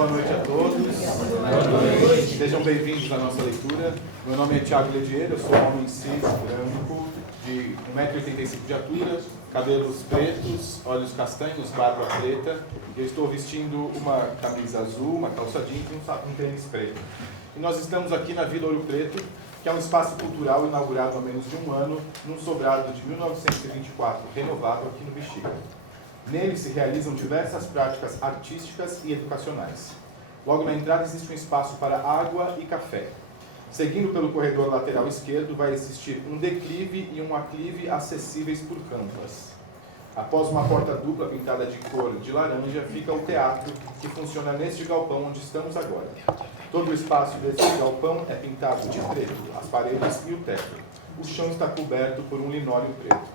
Boa noite a todos. Boa noite. Sejam bem-vindos à nossa leitura. Meu nome é Thiago Ledieiro, eu sou um homem cis, branco, de 1,85 m de altura, cabelos pretos, olhos castanhos, barba preta. Eu estou vestindo uma camisa azul, uma calça jeans e um tênis preto. E nós estamos aqui na Vila Ouro Preto, que é um espaço cultural inaugurado há menos de um ano, num sobrado de 1924, renovado aqui no Bexiga. Nele se realizam diversas práticas artísticas e educacionais. Logo na entrada existe um espaço para água e café. Seguindo pelo corredor lateral esquerdo vai existir um declive e um aclive acessíveis por rampas. Após uma porta dupla pintada de cor de laranja, fica o teatro, que funciona neste galpão onde estamos agora. Todo o espaço desse galpão é pintado de preto, as paredes e o teto. O chão está coberto por um linóleo preto.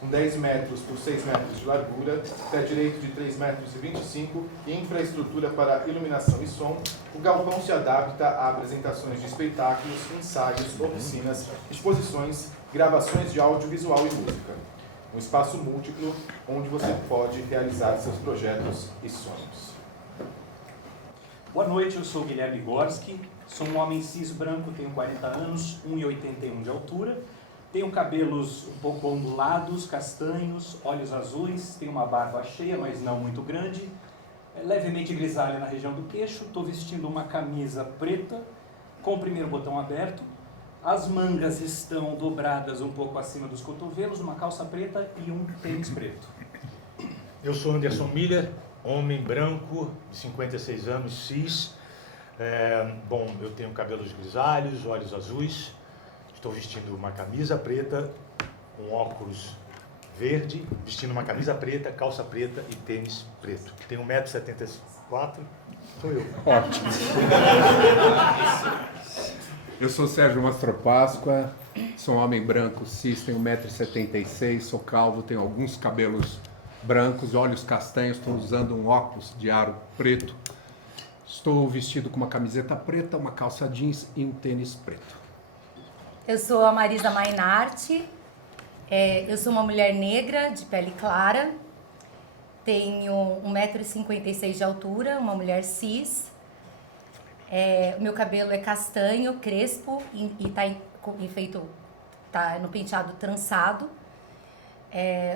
Com 10 metros por 6 metros de largura, pé direito de 3,25 metros e infraestrutura para iluminação e som, o galpão se adapta a apresentações de espetáculos, ensaios, oficinas, exposições, gravações de audiovisual e música. Um espaço múltiplo onde você pode realizar seus projetos e sonhos. Boa noite, eu sou Guilherme Gorski, sou um homem cis branco, tenho 40 anos, 1,81 m de altura, tenho cabelos um pouco ondulados, castanhos, olhos azuis, tenho uma barba cheia, mas não muito grande, levemente grisalha na região do queixo, estou vestindo uma camisa preta com o primeiro botão aberto, as mangas estão dobradas um pouco acima dos cotovelos, uma calça preta e um tênis preto. Eu sou Anderson Miller, homem branco, de 56 anos, cis. Eu tenho cabelos grisalhos, olhos azuis. Estou vestindo uma camisa preta, um óculos verde, vestindo uma camisa preta, calça preta e tênis preto. Tenho 1,74 m, sou eu. Ótimo. Eu sou Sérgio Mastropáscoa, sou um homem branco, cis, tenho 1,76 m, sou calvo, tenho alguns cabelos brancos, olhos castanhos, estou usando um óculos de aro preto. Estou vestido com uma camiseta preta, uma calça jeans e um tênis preto. Eu sou a Marisa Mainarti, eu sou uma mulher negra, de pele clara, tenho 1,56 m de altura, uma mulher cis, o meu cabelo é castanho, crespo e está no penteado trançado,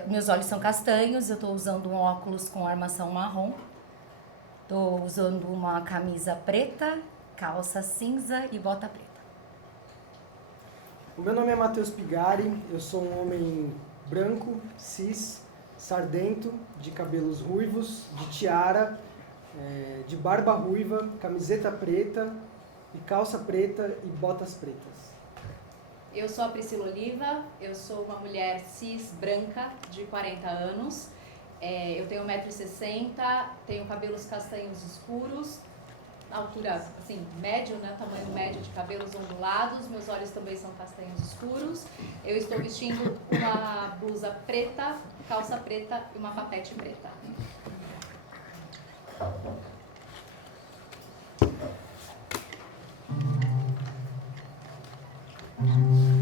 meus olhos são castanhos, eu estou usando um óculos com armação marrom, estou usando uma camisa preta, calça cinza e bota preta. O meu nome é Matheus Pigari, eu sou um homem branco, cis, sardento, de cabelos ruivos, de tiara, de barba ruiva, camiseta preta e calça preta e botas pretas. Eu sou a Priscila Oliva, eu sou uma mulher cis branca de 40 anos, eu tenho 1,60 m, tenho cabelos castanhos escuros, altura assim, médio, né, tamanho médio de cabelos ondulados, meus olhos também são castanhos escuros. Eu estou vestindo uma blusa preta, calça preta e uma papete preta.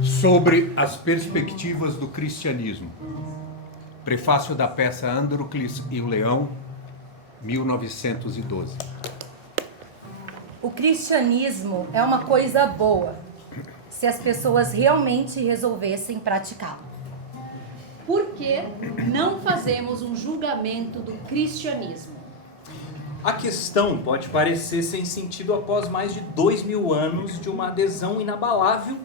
Sobre as perspectivas do cristianismo. Prefácio da peça Androcles e o Leão, 1912. O cristianismo é uma coisa boa, se as pessoas realmente resolvessem praticá-lo. Por que não fazemos um julgamento do cristianismo? A questão pode parecer sem sentido após mais de 2.000 anos de uma adesão inabalável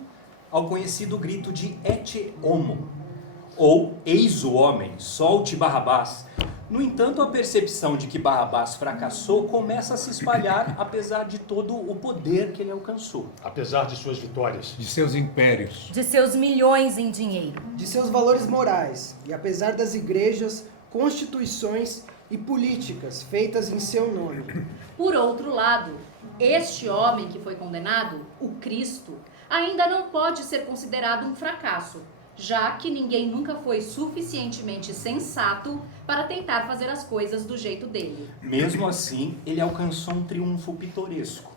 ao conhecido grito de Ecce Homo, ou eis o homem, solte Barrabás. No entanto, a percepção de que Barrabás fracassou começa a se espalhar, apesar de todo o poder que ele alcançou. Apesar de suas vitórias. De seus impérios. De seus milhões em dinheiro. De seus valores morais e apesar das igrejas, constituições e políticas feitas em seu nome. Por outro lado, este homem que foi condenado, o Cristo, ainda não pode ser considerado um fracasso, já que ninguém nunca foi suficientemente sensato para tentar fazer as coisas do jeito dele. Mesmo assim, ele alcançou um triunfo pitoresco.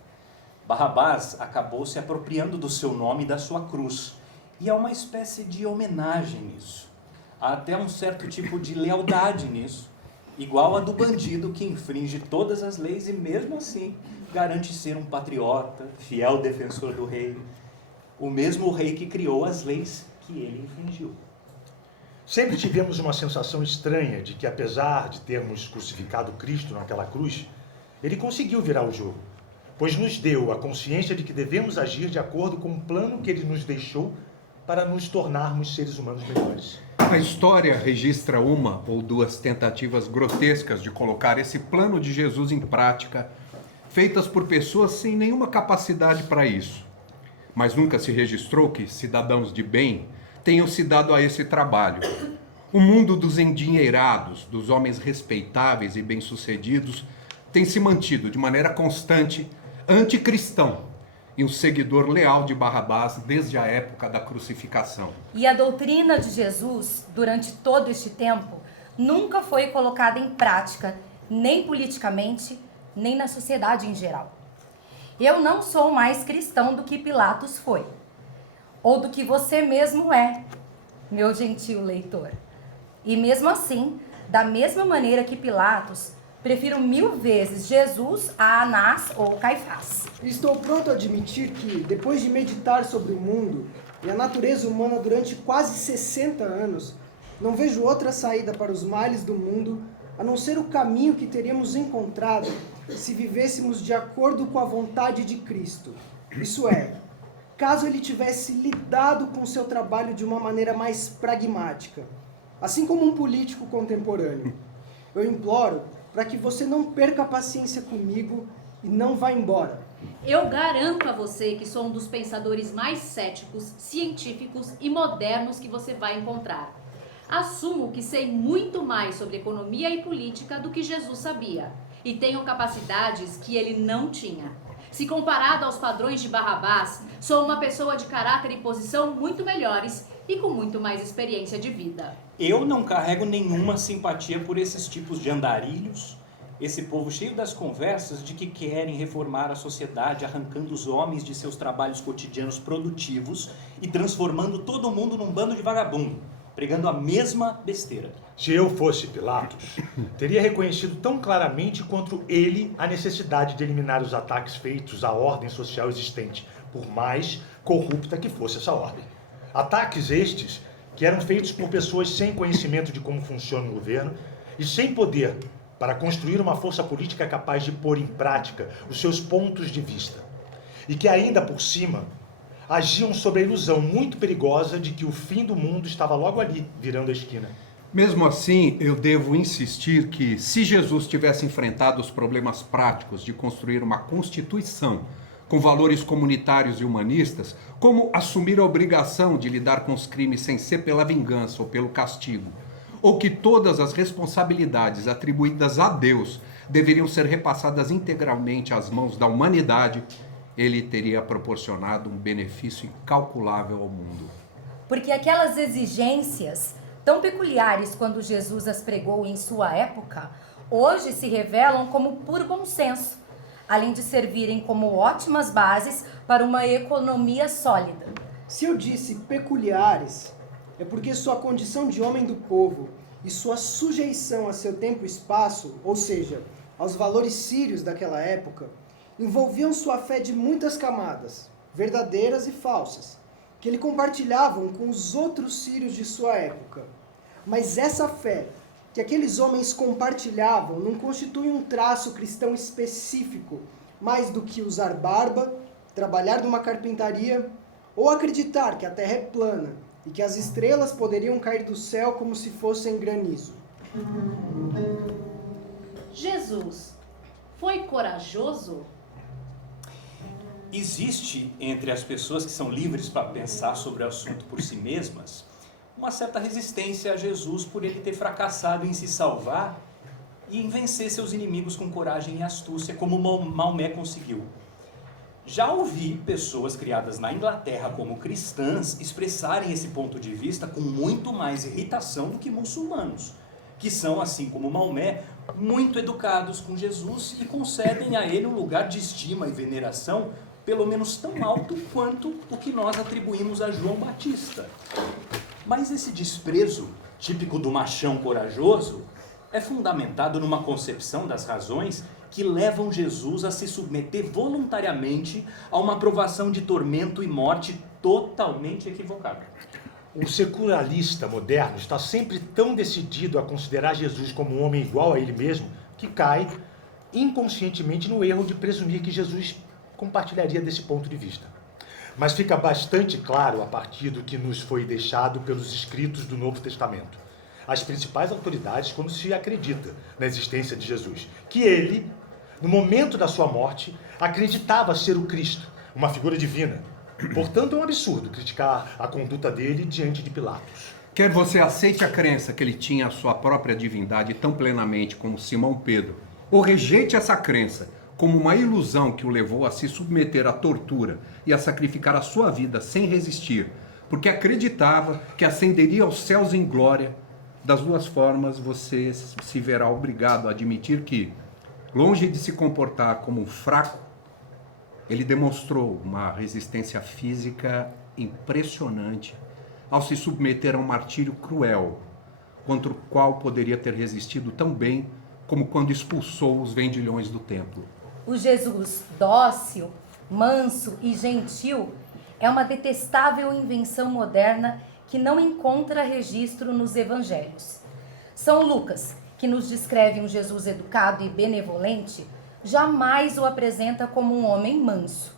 Barrabás acabou se apropriando do seu nome e da sua cruz, e há uma espécie de homenagem nisso. Há até um certo tipo de lealdade nisso, igual a do bandido que infringe todas as leis e mesmo assim garante ser um patriota, fiel defensor do rei, o mesmo rei que criou as leis que ele infringiu. Sempre tivemos uma sensação estranha de que, apesar de termos crucificado Cristo naquela cruz, ele conseguiu virar o jogo, pois nos deu a consciência de que devemos agir de acordo com o plano que ele nos deixou para nos tornarmos seres humanos melhores. A história registra uma ou duas tentativas grotescas de colocar esse plano de Jesus em prática, feitas por pessoas sem nenhuma capacidade para isso. Mas nunca se registrou que cidadãos de bem tenham se dado a esse trabalho. O mundo dos endinheirados, dos homens respeitáveis e bem-sucedidos, tem se mantido de maneira constante anticristão e um seguidor leal de Barrabás desde a época da crucificação. E a doutrina de Jesus, durante todo este tempo, nunca foi colocada em prática, nem politicamente, nem na sociedade em geral. Eu não sou mais cristão do que Pilatos foi, ou do que você mesmo é, meu gentil leitor. E mesmo assim, da mesma maneira que Pilatos, prefiro 1000 vezes Jesus a Anás ou Caifás. Estou pronto a admitir que, depois de meditar sobre o mundo e a natureza humana durante quase 60 anos, não vejo outra saída para os males do mundo a não ser o caminho que teríamos encontrado se vivêssemos de acordo com a vontade de Cristo. Isso é, caso ele tivesse lidado com seu trabalho de uma maneira mais pragmática, assim como um político contemporâneo. Eu imploro para que você não perca a paciência comigo e não vá embora. Eu garanto a você que sou um dos pensadores mais céticos, científicos e modernos que você vai encontrar. Assumo que sei muito mais sobre economia e política do que Jesus sabia, e tenho capacidades que ele não tinha. Se comparado aos padrões de Barrabás, sou uma pessoa de caráter e posição muito melhores e com muito mais experiência de vida. Eu não carrego nenhuma simpatia por esses tipos de andarilhos, esse povo cheio das conversas de que querem reformar a sociedade, arrancando os homens de seus trabalhos cotidianos produtivos e transformando todo mundo num bando de vagabundo, pregando a mesma besteira. Se eu fosse Pilatos, teria reconhecido tão claramente quanto ele a necessidade de eliminar os ataques feitos à ordem social existente, por mais corrupta que fosse essa ordem. Ataques estes que eram feitos por pessoas sem conhecimento de como funciona o governo e sem poder para construir uma força política capaz de pôr em prática os seus pontos de vista. E que ainda por cima agiam sob a ilusão muito perigosa de que o fim do mundo estava logo ali, virando a esquina. Mesmo assim, eu devo insistir que, se Jesus tivesse enfrentado os problemas práticos de construir uma constituição com valores comunitários e humanistas, como assumir a obrigação de lidar com os crimes sem ser pela vingança ou pelo castigo, ou que todas as responsabilidades atribuídas a Deus deveriam ser repassadas integralmente às mãos da humanidade, ele teria proporcionado um benefício incalculável ao mundo. Porque aquelas exigências, tão peculiares quando Jesus as pregou em sua época, hoje se revelam como puro bom senso, além de servirem como ótimas bases para uma economia sólida. Se eu disse peculiares, é porque sua condição de homem do povo e sua sujeição a seu tempo e espaço, ou seja, aos valores sírios daquela época, envolviam sua fé de muitas camadas, verdadeiras e falsas, que ele compartilhavam com os outros sírios de sua época. Mas essa fé que aqueles homens compartilhavam não constitui um traço cristão específico, mais do que usar barba, trabalhar numa carpintaria ou acreditar que a terra é plana e que as estrelas poderiam cair do céu como se fossem granizo. Jesus foi corajoso? Existe entre as pessoas que são livres para pensar sobre o assunto por si mesmas uma certa resistência a Jesus por ele ter fracassado em se salvar e em vencer seus inimigos com coragem e astúcia, como Maomé conseguiu. Já ouvi pessoas criadas na Inglaterra como cristãs expressarem esse ponto de vista com muito mais irritação do que muçulmanos, que são, assim como Maomé, muito educados com Jesus e concedem a ele um lugar de estima e veneração pelo menos tão alto quanto o que nós atribuímos a João Batista. Mas esse desprezo, típico do machão corajoso, é fundamentado numa concepção das razões que levam Jesus a se submeter voluntariamente a uma provação de tormento e morte totalmente equivocada. O secularista moderno está sempre tão decidido a considerar Jesus como um homem igual a ele mesmo que cai inconscientemente no erro de presumir que Jesus compartilharia desse ponto de vista. Mas fica bastante claro a partir do que nos foi deixado pelos escritos do Novo Testamento, as principais autoridades quando se acredita na existência de Jesus, que ele, no momento da sua morte, acreditava ser o Cristo, uma figura divina. Portanto, é um absurdo criticar a conduta dele diante de Pilatos. Quer você aceite a crença que ele tinha a sua própria divindade tão plenamente como Simão Pedro, ou rejeite essa crença como uma ilusão que o levou a se submeter à tortura e a sacrificar a sua vida sem resistir, porque acreditava que ascenderia aos céus em glória, das duas formas você se verá obrigado a admitir que, longe de se comportar como um fraco, ele demonstrou uma resistência física impressionante ao se submeter a um martírio cruel, contra o qual poderia ter resistido tão bem como quando expulsou os vendilhões do templo. O Jesus dócil, manso e gentil é uma detestável invenção moderna que não encontra registro nos evangelhos. São Lucas, que nos descreve um Jesus educado e benevolente, jamais o apresenta como um homem manso.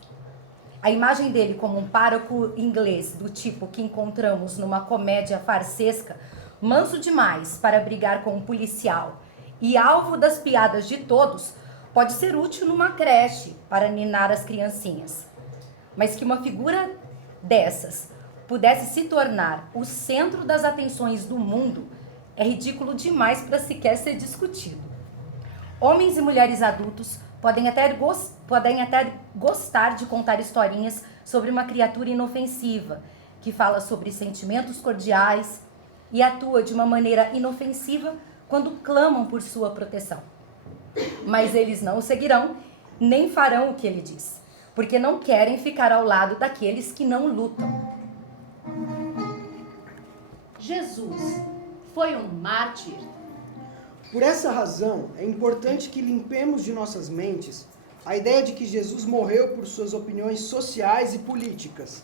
A imagem dele como um pároco inglês do tipo que encontramos numa comédia farsesca, manso demais para brigar com um policial e alvo das piadas de todos, pode ser útil numa creche para ninar as criancinhas. Mas que uma figura dessas pudesse se tornar o centro das atenções do mundo é ridículo demais para sequer ser discutido. Homens e mulheres adultos podem até gostar de contar historinhas sobre uma criatura inofensiva, que fala sobre sentimentos cordiais e atua de uma maneira inofensiva quando clamam por sua proteção. Mas eles não o seguirão, nem farão o que ele diz, porque não querem ficar ao lado daqueles que não lutam. Jesus foi um mártir? Por essa razão, é importante que limpemos de nossas mentes a ideia de que Jesus morreu por suas opiniões sociais e políticas,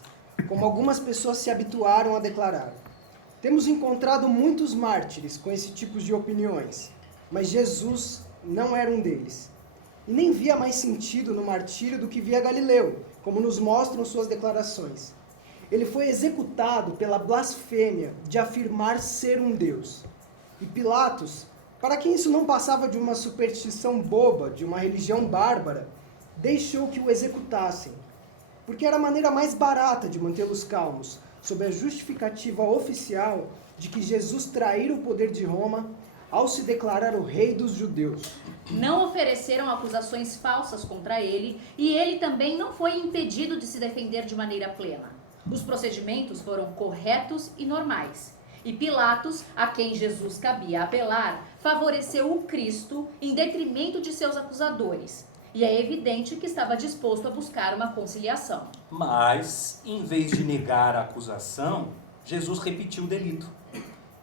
como algumas pessoas se habituaram a declarar. Temos encontrado muitos mártires com esse tipo de opiniões, mas Jesus não era um deles. E nem via mais sentido no martírio do que via Galileu, como nos mostram suas declarações. Ele foi executado pela blasfêmia de afirmar ser um Deus. E Pilatos, para quem isso não passava de uma superstição boba, de uma religião bárbara, deixou que o executassem, porque era a maneira mais barata de mantê-los calmos, sob a justificativa oficial de que Jesus traíra o poder de Roma ao se declarar o rei dos judeus. Não ofereceram acusações falsas contra ele e ele também não foi impedido de se defender de maneira plena. Os procedimentos foram corretos e normais. E Pilatos, a quem Jesus cabia apelar, favoreceu o Cristo em detrimento de seus acusadores. E é evidente que estava disposto a buscar uma conciliação. Mas, em vez de negar a acusação, Jesus repetiu o delito.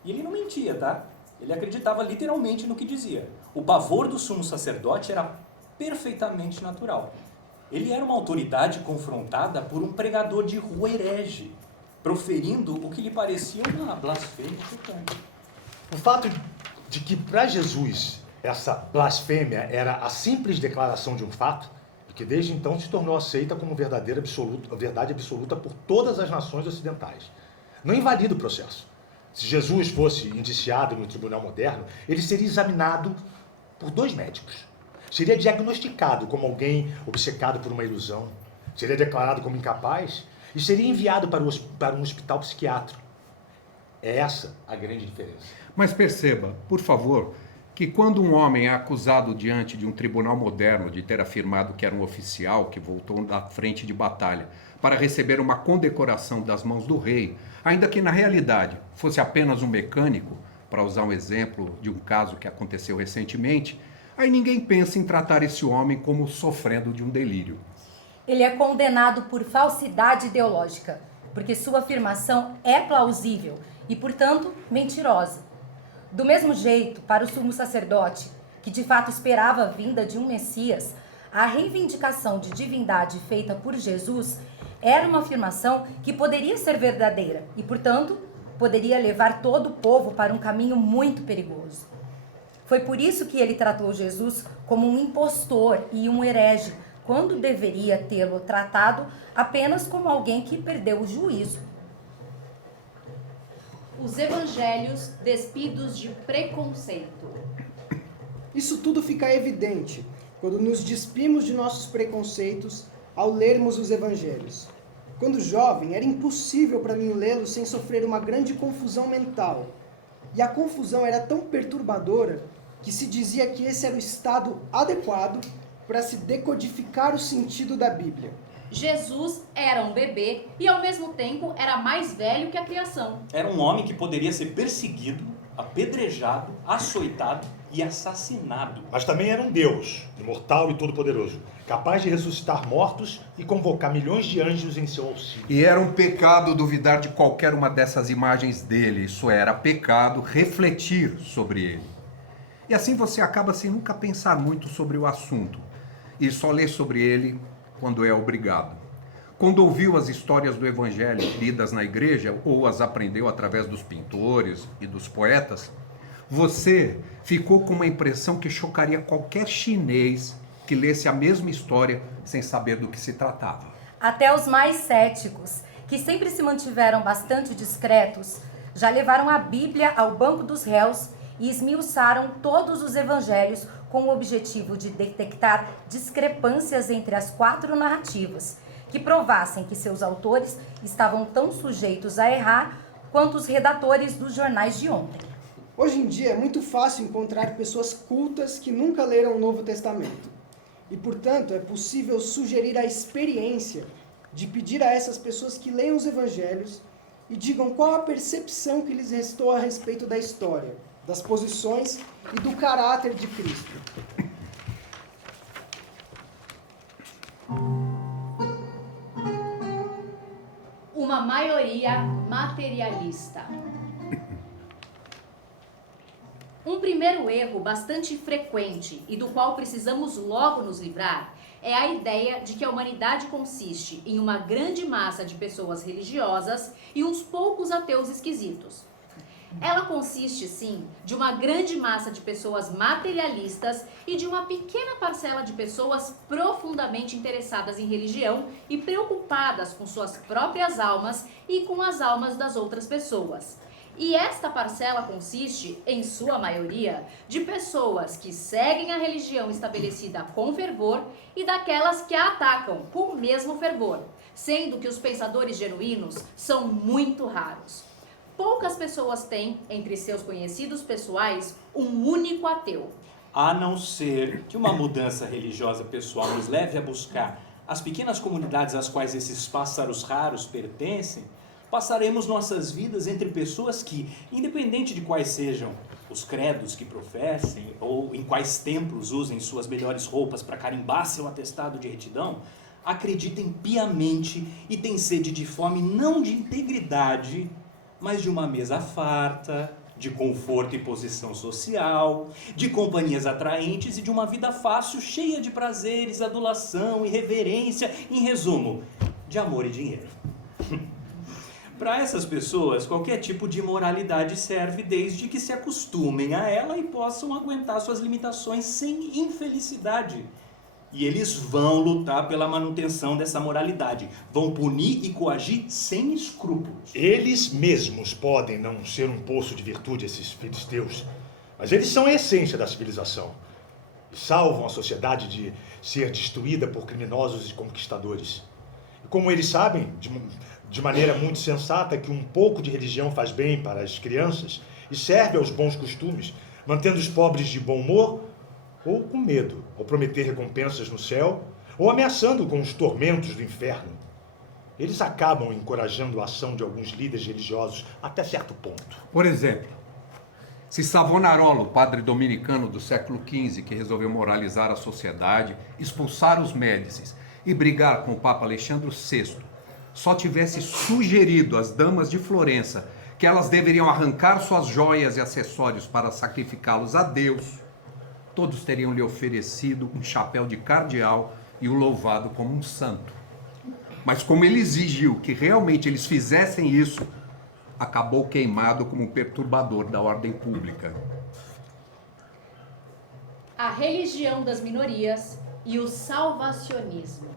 E ele não mentia, tá? Ele acreditava literalmente no que dizia. O pavor do sumo sacerdote era perfeitamente natural. Ele era uma autoridade confrontada por um pregador de rua herege, proferindo o que lhe parecia uma blasfêmia chocante. O fato de que para Jesus essa blasfêmia era a simples declaração de um fato, e que desde então se tornou aceita como verdade absoluta por todas as nações ocidentais, não invalida o processo. Se Jesus fosse indiciado no tribunal moderno, ele seria examinado por 2 médicos. Seria diagnosticado como alguém obcecado por uma ilusão, seria declarado como incapaz e seria enviado para um hospital psiquiátrico. É essa a grande diferença. Mas perceba, por favor, que quando um homem é acusado diante de um tribunal moderno de ter afirmado que era um oficial que voltou da frente de batalha para receber uma condecoração das mãos do rei, ainda que na realidade fosse apenas um mecânico, para usar um exemplo de um caso que aconteceu recentemente, aí ninguém pensa em tratar esse homem como sofrendo de um delírio. Ele é condenado por falsidade ideológica, porque sua afirmação é plausível e, portanto, mentirosa. Do mesmo jeito, para o sumo sacerdote, que de fato esperava a vinda de um Messias, a reivindicação de divindade feita por Jesus era uma afirmação que poderia ser verdadeira e, portanto, poderia levar todo o povo para um caminho muito perigoso. Foi por isso que ele tratou Jesus como um impostor e um herege, quando deveria tê-lo tratado apenas como alguém que perdeu o juízo. Os evangelhos despidos de preconceito. Isso tudo fica evidente quando nos despimos de nossos preconceitos ao lermos os evangelhos. Quando jovem, era impossível para mim lê-los sem sofrer uma grande confusão mental. E a confusão era tão perturbadora que se dizia que esse era o estado adequado para se decodificar o sentido da Bíblia. Jesus era um bebê e, ao mesmo tempo, era mais velho que a criação. Era um homem que poderia ser perseguido, apedrejado, açoitado e assassinado. Mas também era um Deus, imortal e todo-poderoso, capaz de ressuscitar mortos e convocar milhões de anjos em seu auxílio. E era um pecado duvidar de qualquer uma dessas imagens dele. Isso era pecado refletir sobre ele. E assim você acaba sem nunca pensar muito sobre o assunto e só lê sobre ele quando é obrigado. Quando ouviu as histórias do Evangelho lidas na igreja ou as aprendeu através dos pintores e dos poetas, você ficou com uma impressão que chocaria qualquer chinês que lesse a mesma história sem saber do que se tratava. Até os mais céticos, que sempre se mantiveram bastante discretos, já levaram a Bíblia ao banco dos réus e esmiuçaram todos os evangelhos com o objetivo de detectar discrepâncias entre as 4 narrativas, que provassem que seus autores estavam tão sujeitos a errar quanto os redatores dos jornais de ontem. Hoje em dia é muito fácil encontrar pessoas cultas que nunca leram o Novo Testamento. E, portanto, é possível sugerir a experiência de pedir a essas pessoas que leiam os evangelhos e digam qual a percepção que lhes restou a respeito da história, das posições e do caráter de Cristo. Uma maioria materialista. Um primeiro erro bastante frequente e do qual precisamos logo nos livrar é a ideia de que a humanidade consiste em uma grande massa de pessoas religiosas e uns poucos ateus esquisitos. Ela consiste, sim, de uma grande massa de pessoas materialistas e de uma pequena parcela de pessoas profundamente interessadas em religião e preocupadas com suas próprias almas e com as almas das outras pessoas. E esta parcela consiste, em sua maioria, de pessoas que seguem a religião estabelecida com fervor e daquelas que a atacam com o mesmo fervor, sendo que os pensadores genuínos são muito raros. Poucas pessoas têm, entre seus conhecidos pessoais, um único ateu. A não ser que uma mudança religiosa pessoal nos leve a buscar as pequenas comunidades às quais esses pássaros raros pertencem, passaremos nossas vidas entre pessoas que, independente de quais sejam os credos que professem ou em quais templos usem suas melhores roupas para carimbar seu atestado de retidão, acreditem piamente e têm sede de fome não de integridade, mas de uma mesa farta, de conforto e posição social, de companhias atraentes e de uma vida fácil, cheia de prazeres, adulação e reverência, em resumo, de amor e dinheiro. Para essas pessoas, qualquer tipo de moralidade serve desde que se acostumem a ela e possam aguentar suas limitações sem infelicidade. E eles vão lutar pela manutenção dessa moralidade, vão punir e coagir sem escrúpulos. Eles mesmos podem não ser um poço de virtude, esses filisteus, mas eles são a essência da civilização e salvam a sociedade de ser destruída por criminosos e conquistadores. E como eles sabem, de maneira muito sensata, que um pouco de religião faz bem para as crianças e serve aos bons costumes, mantendo os pobres de bom humor ou com medo, ou prometer recompensas no céu, ou ameaçando com os tormentos do inferno. Eles acabam encorajando a ação de alguns líderes religiosos até certo ponto. Por exemplo, se Savonarola, o padre dominicano do século XV, que resolveu moralizar a sociedade, expulsar os Médicis e brigar com o Papa Alexandre VI, só tivesse sugerido às damas de Florença que elas deveriam arrancar suas joias e acessórios para sacrificá-los a Deus, todos teriam lhe oferecido um chapéu de cardeal e o louvado como um santo. Mas como ele exigiu que realmente eles fizessem isso, acabou queimado como um perturbador da ordem pública. A religião das minorias e o salvacionismo.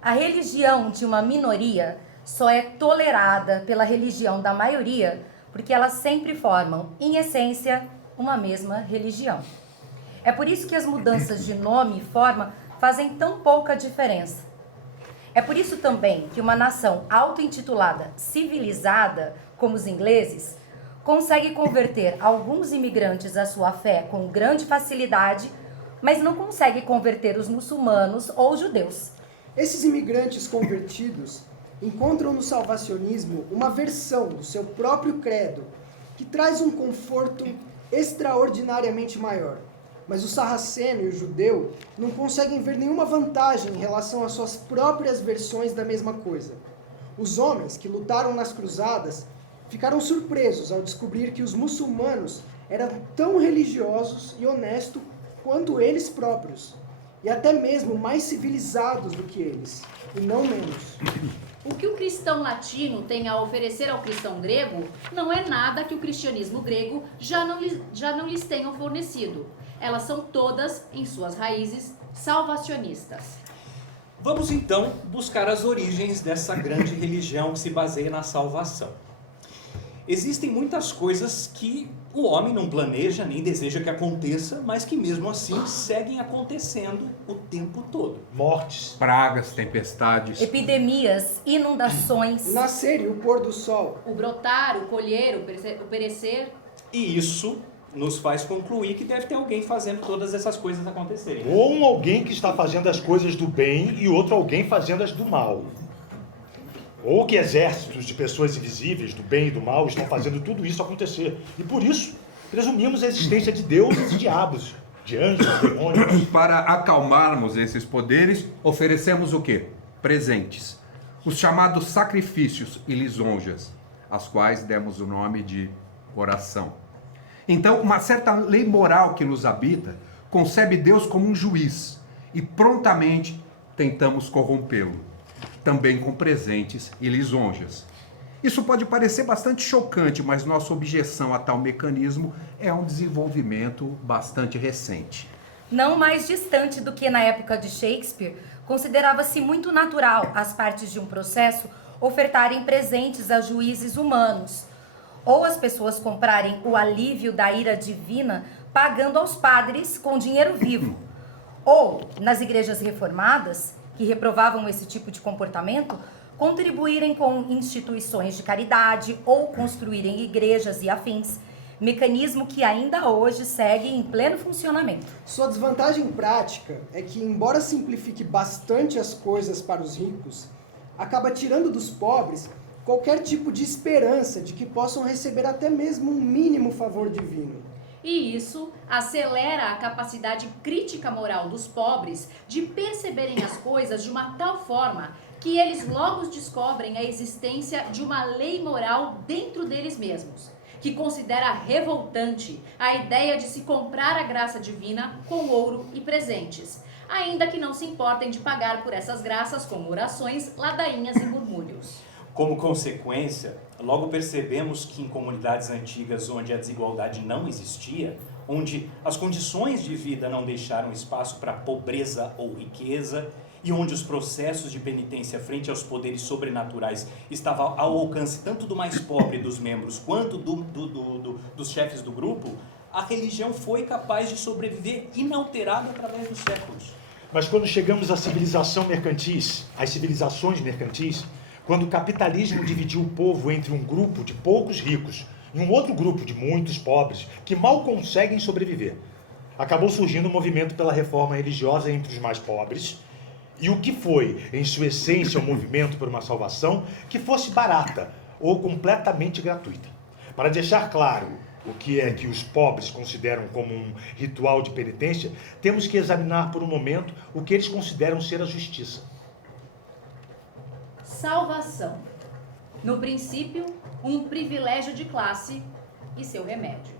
A religião de uma minoria só é tolerada pela religião da maioria porque elas sempre formam, em essência, uma mesma religião. É por isso que as mudanças de nome e forma fazem tão pouca diferença. É por isso também que uma nação auto-intitulada civilizada, como os ingleses, consegue converter alguns imigrantes à sua fé com grande facilidade, mas não consegue converter os muçulmanos ou os judeus. Esses imigrantes convertidos encontram no salvacionismo uma versão do seu próprio credo que traz um conforto extraordinariamente maior. Mas o sarraceno e o judeu não conseguem ver nenhuma vantagem em relação às suas próprias versões da mesma coisa. Os homens que lutaram nas cruzadas ficaram surpresos ao descobrir que os muçulmanos eram tão religiosos e honestos quanto eles próprios, e até mesmo mais civilizados do que eles, e não menos. O que o cristão latino tem a oferecer ao cristão grego não é nada que o cristianismo grego já não lhes tenha fornecido. Elas são todas, em suas raízes, salvacionistas. Vamos então buscar as origens dessa grande religião que se baseia na salvação. Existem muitas coisas que o homem não planeja nem deseja que aconteça, mas que mesmo assim seguem acontecendo o tempo todo. Mortes, Pragas, tempestades, Epidemias, inundações. O nascer e o pôr do sol. O brotar, o colher, o perecer. E isso nos faz concluir que deve ter alguém fazendo todas essas coisas acontecerem. ou um alguém que está fazendo as coisas do bem e outro alguém fazendo as do mal. Ou que exércitos de pessoas invisíveis, do bem e do mal, estão fazendo tudo isso acontecer. E por isso, presumimos a existência de deuses e diabos, de anjos, demônios. Para acalmarmos esses poderes, oferecemos o quê? Presentes. Os chamados sacrifícios e lisonjas, às quais demos o nome de oração. Então, uma certa lei moral que nos habita concebe Deus como um juiz e prontamente tentamos corrompê-lo, também com presentes e lisonjas. Isso pode parecer bastante chocante, mas nossa objeção a tal mecanismo é um desenvolvimento bastante recente. Não mais distante do que na época de Shakespeare, considerava-se muito natural as partes de um processo ofertarem presentes a juízes humanos, ou as pessoas comprarem o alívio da ira divina pagando aos padres com dinheiro vivo, ou, nas igrejas reformadas, que reprovavam esse tipo de comportamento, contribuírem com instituições de caridade ou construírem igrejas e afins, mecanismo que ainda hoje segue em pleno funcionamento. Sua desvantagem prática é que, embora simplifique bastante as coisas para os ricos, acaba tirando dos pobres qualquer tipo de esperança de que possam receber até mesmo um mínimo favor divino. E isso acelera a capacidade crítica moral dos pobres de perceberem as coisas de uma tal forma que eles logo descobrem a existência de uma lei moral dentro deles mesmos, que considera revoltante a ideia de se comprar a graça divina com ouro e presentes, ainda que não se importem de pagar por essas graças com orações, ladainhas e murmúrios. Como consequência, logo percebemos que em comunidades antigas onde a desigualdade não existia, onde as condições de vida não deixaram espaço para pobreza ou riqueza, e onde os processos de penitência frente aos poderes sobrenaturais estavam ao alcance tanto do mais pobre dos membros quanto dos chefes do grupo, a religião foi capaz de sobreviver inalterada através dos séculos. Mas quando chegamos à civilização mercantis, às civilizações mercantis, quando o capitalismo dividiu o povo entre um grupo de poucos ricos e um outro grupo de muitos pobres que mal conseguem sobreviver, acabou surgindo um movimento pela reforma religiosa entre os mais pobres, e o que foi, em sua essência, um movimento por uma salvação que fosse barata ou completamente gratuita. Para deixar claro o que é que os pobres consideram como um ritual de penitência, temos que examinar por um momento o que eles consideram ser a justiça. Salvação. No princípio, um privilégio de classe e seu remédio.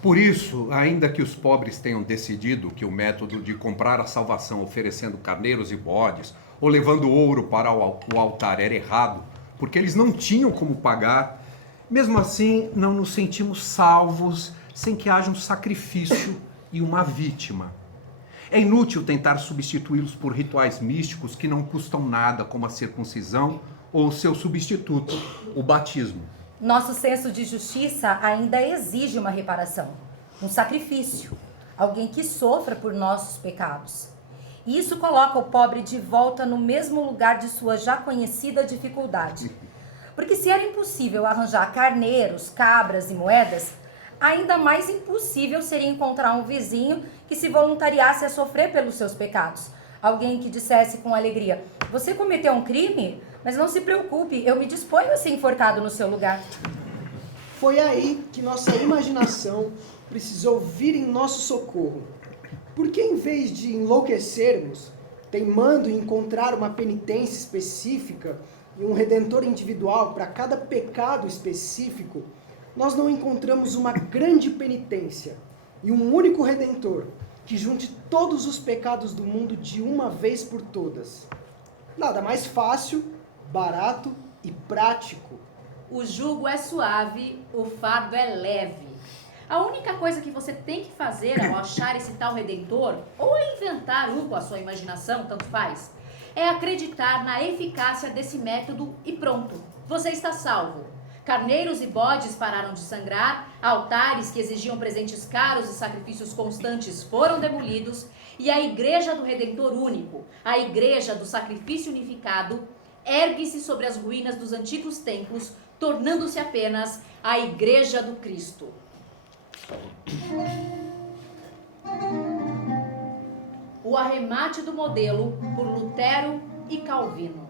Por isso, ainda que os pobres tenham decidido que o método de comprar a salvação oferecendo carneiros e bodes ou levando ouro para o altar era errado, porque eles não tinham como pagar, mesmo assim não nos sentimos salvos sem que haja um sacrifício e uma vítima. É inútil tentar substituí-los por rituais místicos que não custam nada, como a circuncisão ou seu substituto, o batismo. Nosso senso de justiça ainda exige uma reparação, um sacrifício, alguém que sofra por nossos pecados. E isso coloca o pobre de volta no mesmo lugar de sua já conhecida dificuldade. Porque se era impossível arranjar carneiros, cabras e moedas, ainda mais impossível seria encontrar um vizinho que se voluntariasse a sofrer pelos seus pecados. Alguém que dissesse com alegria: você cometeu um crime? Mas não se preocupe, eu me disponho a ser enforcado no seu lugar. Foi aí que nossa imaginação precisou vir em nosso socorro. Porque em vez de enlouquecermos, teimando em encontrar uma penitência específica e um redentor individual para cada pecado específico, nós não encontramos uma grande penitência e um único redentor que junte todos os pecados do mundo de uma vez por todas. Nada mais fácil, barato e prático. O jugo é suave, o fardo é leve. A única coisa que você tem que fazer ao achar esse tal redentor, ou inventar um com a sua imaginação, tanto faz, é acreditar na eficácia desse método e pronto, você está salvo. Carneiros e bodes pararam de sangrar, altares que exigiam presentes caros e sacrifícios constantes foram demolidos, e a Igreja do Redentor Único, a Igreja do Sacrifício Unificado, ergue-se sobre as ruínas dos antigos templos, tornando-se apenas a Igreja do Cristo. O arremate do modelo por Lutero e Calvino.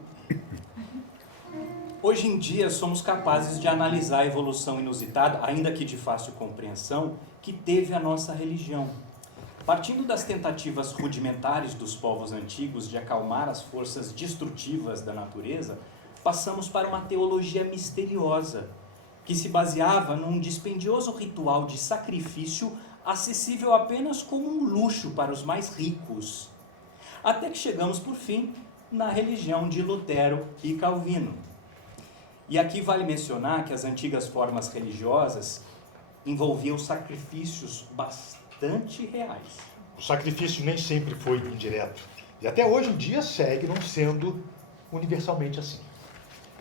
Hoje em dia somos capazes de analisar a evolução inusitada, ainda que de fácil compreensão, que teve a nossa religião. Partindo das tentativas rudimentares dos povos antigos de acalmar as forças destrutivas da natureza, passamos para uma teologia misteriosa, que se baseava num dispendioso ritual de sacrifício acessível apenas como um luxo para os mais ricos. Até que chegamos, por fim, na religião de Lutero e Calvino. E aqui vale mencionar que as antigas formas religiosas envolviam sacrifícios bastante reais. O sacrifício nem sempre foi indireto. E até hoje em dia segue não sendo universalmente assim.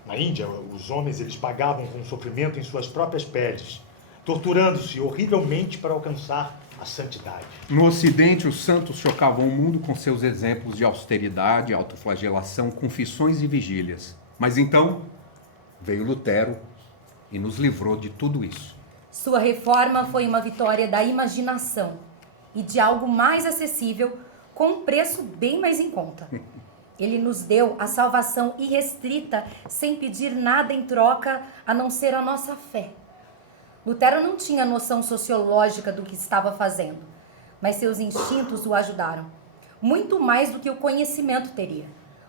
Na Índia, os homens eles pagavam com sofrimento em suas próprias peles, torturando-se horrivelmente para alcançar a santidade. No Ocidente, os santos chocavam o mundo com seus exemplos de austeridade, autoflagelação, confissões e vigílias. Mas então veio Lutero e nos livrou de tudo isso. Sua reforma foi uma vitória da imaginação e de algo mais acessível, com um preço bem mais em conta. Ele nos deu a salvação irrestrita, sem pedir nada em troca, a não ser a nossa fé. Lutero não tinha noção sociológica do que estava fazendo, mas seus instintos o ajudaram. Muito mais do que o conhecimento teria,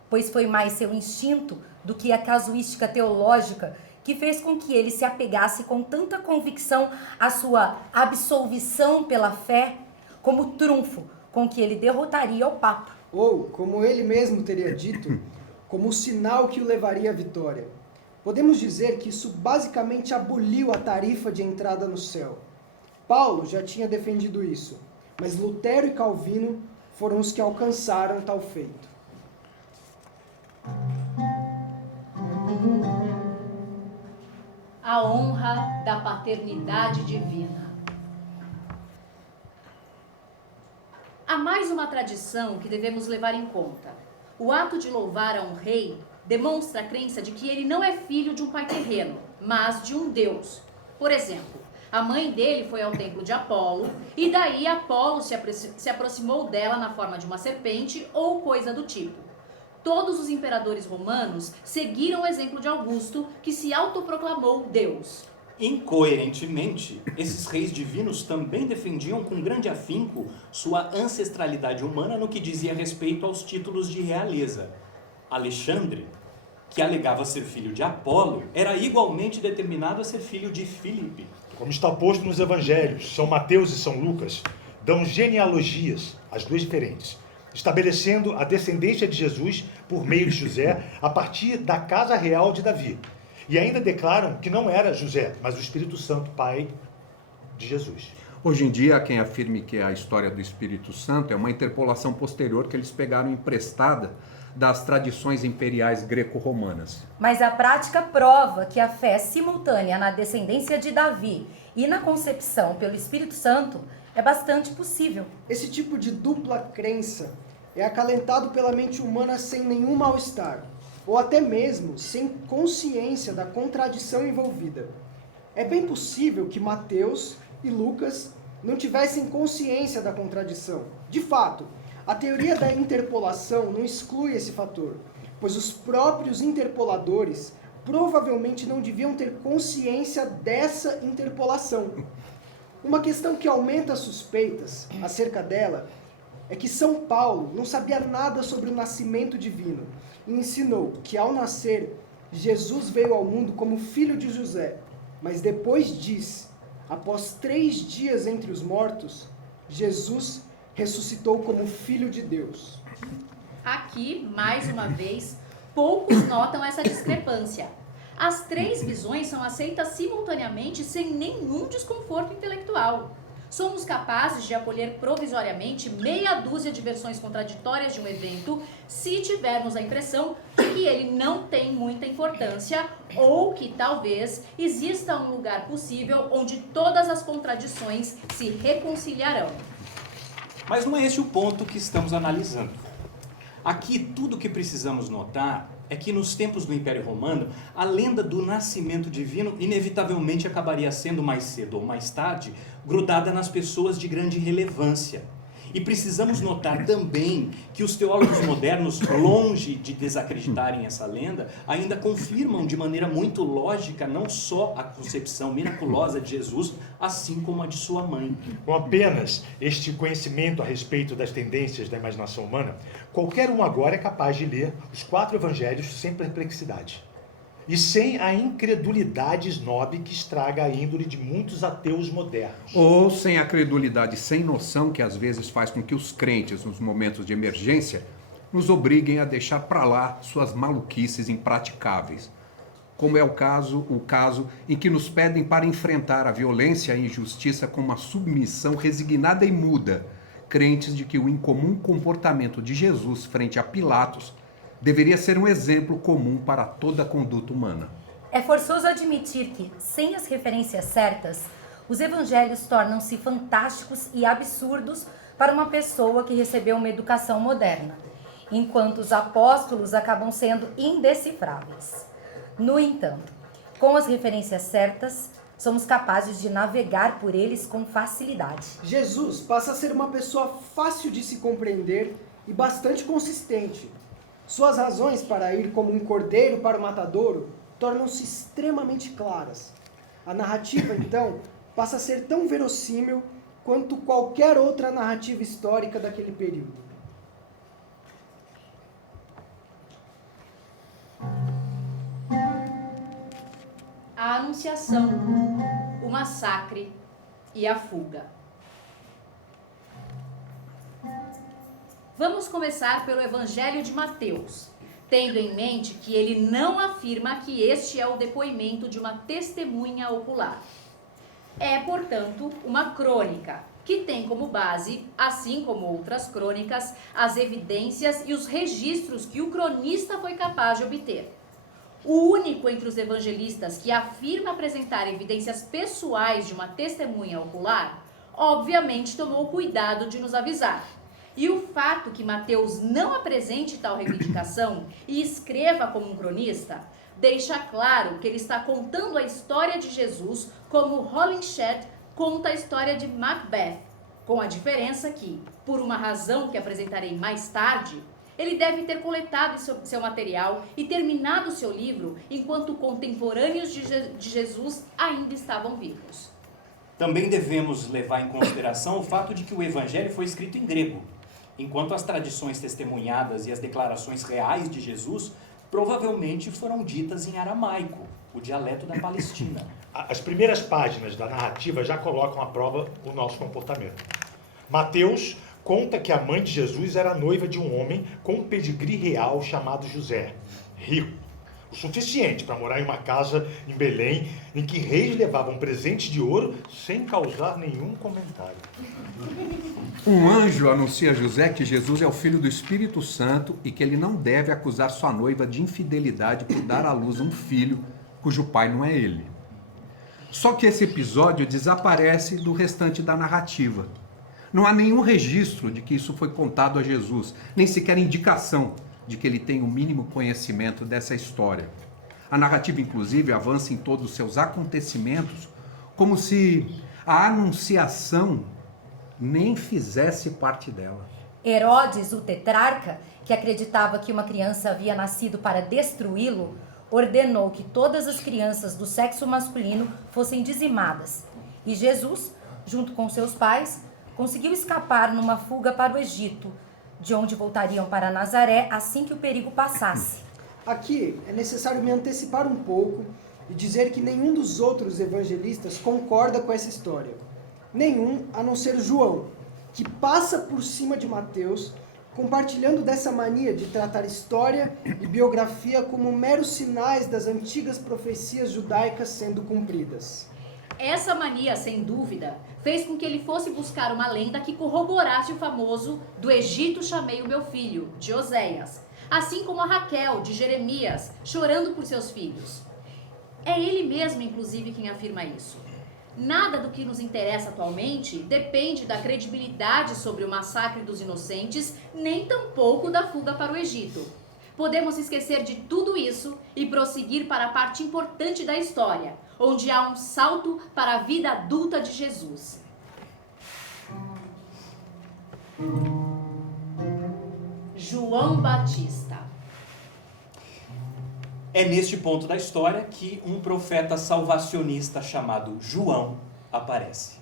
pois foi mais seu instinto do que a casuística teológica que fez com que ele se apegasse com tanta convicção à sua absolvição pela fé, como trunfo com que ele derrotaria o Papa. Ou, como ele mesmo teria dito, como o sinal que o levaria à vitória. Podemos dizer que isso basicamente aboliu a tarifa de entrada no céu. Paulo já tinha defendido isso, mas Lutero e Calvino foram os que alcançaram tal feito. A honra da paternidade divina. Há mais uma tradição que devemos levar em conta. O ato de louvar a um rei demonstra a crença de que ele não é filho de um pai terreno, mas de um deus. Por exemplo, a mãe dele foi ao templo de Apolo, e daí Apolo se aproximou dela na forma de uma serpente ou coisa do tipo. Todos os imperadores romanos seguiram o exemplo de Augusto, que se autoproclamou Deus. Incoerentemente, esses reis divinos também defendiam com grande afinco sua ancestralidade humana no que dizia respeito aos títulos de realeza. Alexandre, que alegava ser filho de Apolo, era igualmente determinado a ser filho de Filipe. Como está posto nos evangelhos, São Mateus e São Lucas dão genealogias, as duas diferentes, estabelecendo a descendência de Jesus por meio de José a partir da casa real de Davi. E ainda declaram que não era José, mas o Espírito Santo, pai de Jesus. Hoje em dia, há quem afirme que a história do Espírito Santo é uma interpolação posterior que eles pegaram emprestada das tradições imperiais greco-romanas. Mas a prática prova que a fé simultânea na descendência de Davi e na concepção pelo Espírito Santo é bastante possível. Esse tipo de dupla crença é acalentado pela mente humana sem nenhum mal-estar, ou até mesmo sem consciência da contradição envolvida. É bem possível que Mateus e Lucas não tivessem consciência da contradição. De fato, a teoria da interpolação não exclui esse fator, pois os próprios interpoladores provavelmente não deviam ter consciência dessa interpolação. Uma questão que aumenta as suspeitas acerca dela é que São Paulo não sabia nada sobre o nascimento divino e ensinou que, ao nascer, Jesus veio ao mundo como filho de José, mas depois diz, após 3 dias entre os mortos, Jesus ressuscitou como filho de Deus. Aqui, mais uma vez, poucos notam essa discrepância. As 3 visões são aceitas simultaneamente sem nenhum desconforto intelectual. Somos capazes de acolher provisoriamente meia dúzia de versões contraditórias de um evento se tivermos a impressão de que ele não tem muita importância ou que talvez exista um lugar possível onde todas as contradições se reconciliarão. Mas não é esse o ponto que estamos analisando. Aqui, tudo o que precisamos notar é que nos tempos do Império Romano, a lenda do nascimento divino inevitavelmente acabaria sendo mais cedo ou mais tarde grudada nas pessoas de grande relevância. E precisamos notar também que os teólogos modernos, longe de desacreditarem essa lenda, ainda confirmam de maneira muito lógica não só a concepção miraculosa de Jesus, assim como a de sua mãe. Com apenas este conhecimento a respeito das tendências da imaginação humana, qualquer um agora é capaz de ler os 4 evangelhos sem perplexidade. E sem a incredulidade snob que estraga a índole de muitos ateus modernos. Ou sem a credulidade sem noção que às vezes faz com que os crentes, nos momentos de emergência, nos obriguem a deixar para lá suas maluquices impraticáveis. Como é o caso em que nos pedem para enfrentar a violência e a injustiça com uma submissão resignada e muda, crentes de que o incomum comportamento de Jesus frente a Pilatos deveria ser um exemplo comum para toda a conduta humana. É forçoso admitir que, sem as referências certas, os evangelhos tornam-se fantásticos e absurdos para uma pessoa que recebeu uma educação moderna, enquanto os apóstolos acabam sendo indecifráveis. No entanto, com as referências certas, somos capazes de navegar por eles com facilidade. Jesus passa a ser uma pessoa fácil de se compreender e bastante consistente. Suas razões para ir como um cordeiro para o matadouro tornam-se extremamente claras. A narrativa, então, passa a ser tão verossímil quanto qualquer outra narrativa histórica daquele período. A Anunciação, o massacre e a fuga. Vamos começar pelo Evangelho de Mateus, tendo em mente que ele não afirma que este é o depoimento de uma testemunha ocular. É, portanto, uma crônica, que tem como base, assim como outras crônicas, as evidências e os registros que o cronista foi capaz de obter. O único entre os evangelistas que afirma apresentar evidências pessoais de uma testemunha ocular, obviamente tomou cuidado de nos avisar. E o fato que Mateus não apresente tal reivindicação e escreva como um cronista, deixa claro que ele está contando a história de Jesus como Holinshed conta a história de Macbeth, com a diferença que, por uma razão que apresentarei mais tarde, ele deve ter coletado seu material e terminado seu livro enquanto contemporâneos de Jesus ainda estavam vivos. Também devemos levar em consideração o fato de que o Evangelho foi escrito em grego, enquanto as tradições testemunhadas e as declarações reais de Jesus provavelmente foram ditas em aramaico, o dialeto da Palestina. As primeiras páginas da narrativa já colocam à prova o nosso comportamento. Mateus conta que a mãe de Jesus era noiva de um homem com um pedigree real chamado José, rico, o suficiente para morar em uma casa em Belém, em que reis levavam presentes de ouro sem causar nenhum comentário. Um anjo anuncia a José que Jesus é o filho do Espírito Santo e que ele não deve acusar sua noiva de infidelidade por dar à luz um filho cujo pai não é ele. Só que esse episódio desaparece do restante da narrativa. Não há nenhum registro de que isso foi contado a Jesus, nem sequer indicação de que ele tem o mínimo conhecimento dessa história. A narrativa, inclusive, avança em todos os seus acontecimentos como se a anunciação nem fizesse parte dela. Herodes, o tetrarca, que acreditava que uma criança havia nascido para destruí-lo, ordenou que todas as crianças do sexo masculino fossem dizimadas. E Jesus, junto com seus pais, conseguiu escapar numa fuga para o Egito, de onde voltariam para Nazaré assim que o perigo passasse. Aqui é necessário me antecipar um pouco e dizer que nenhum dos outros evangelistas concorda com essa história. Nenhum, a não ser João, que passa por cima de Mateus, compartilhando dessa mania de tratar história e biografia como meros sinais das antigas profecias judaicas sendo cumpridas. Essa mania, sem dúvida, fez com que ele fosse buscar uma lenda que corroborasse o famoso "do Egito chamei o meu filho", de Oséias, assim como a Raquel, de Jeremias, chorando por seus filhos. É ele mesmo, inclusive, quem afirma isso. Nada do que nos interessa atualmente depende da credibilidade sobre o massacre dos inocentes, nem tampouco da fuga para o Egito. Podemos esquecer de tudo isso e prosseguir para a parte importante da história, onde há um salto para a vida adulta de Jesus. João Batista. É neste ponto da história que um profeta salvacionista chamado João aparece,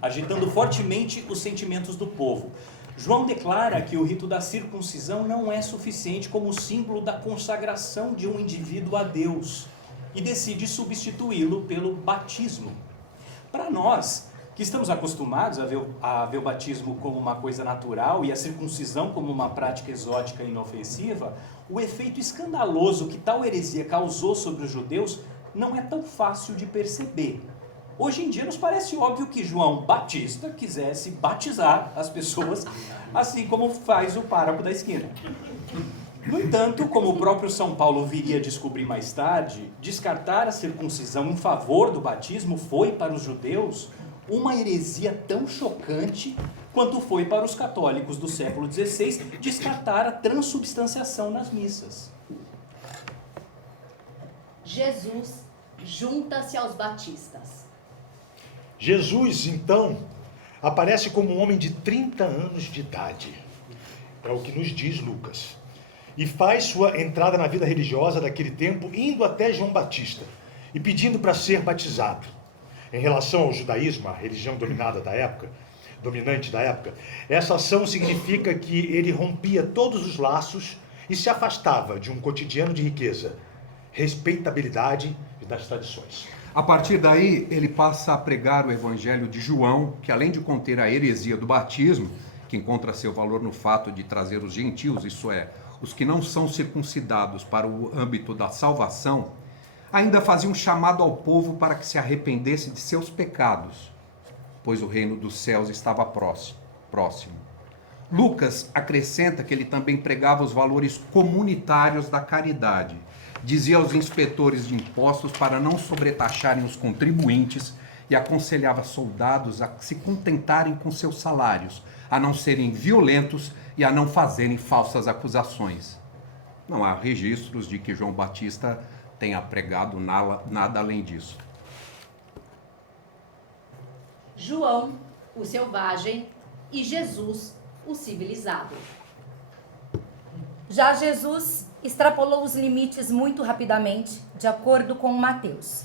agitando fortemente os sentimentos do povo. João declara que o rito da circuncisão não é suficiente como símbolo da consagração de um indivíduo a Deus e decide substituí-lo pelo batismo. Para nós, que estamos acostumados a ver o batismo como uma coisa natural e a circuncisão como uma prática exótica e inofensiva, o efeito escandaloso que tal heresia causou sobre os judeus não é tão fácil de perceber. Hoje em dia nos parece óbvio que João Batista quisesse batizar as pessoas, assim como faz o pároco da esquina. No entanto, como o próprio São Paulo viria a descobrir mais tarde, descartar a circuncisão em favor do batismo foi para os judeus uma heresia tão chocante quanto foi para os católicos do século XVI descartar a transubstanciação nas missas. Jesus junta-se aos batistas. Jesus, então, aparece como um homem de 30 anos de idade. É o que nos diz Lucas. E faz sua entrada na vida religiosa daquele tempo, indo até João Batista e pedindo para ser batizado. Em relação ao judaísmo, a religião dominante da época, essa ação significa que ele rompia todos os laços e se afastava de um cotidiano de riqueza, respeitabilidade e das tradições. A partir daí, ele passa a pregar o evangelho de João, que além de conter a heresia do batismo, que encontra seu valor no fato de trazer os gentios, isso é, os que não são circuncidados, para o âmbito da salvação, ainda fazia um chamado ao povo para que se arrependesse de seus pecados, pois o reino dos céus estava próximo. Lucas acrescenta que ele também pregava os valores comunitários da caridade. Dizia aos inspetores de impostos para não sobretaxarem os contribuintes e aconselhava soldados a se contentarem com seus salários, a não serem violentos e a não fazerem falsas acusações. Não há registros de que João Batista tenha pregado nada além disso. João, o selvagem, e Jesus, o civilizado. Já Jesus extrapolou os limites muito rapidamente, de acordo com Mateus.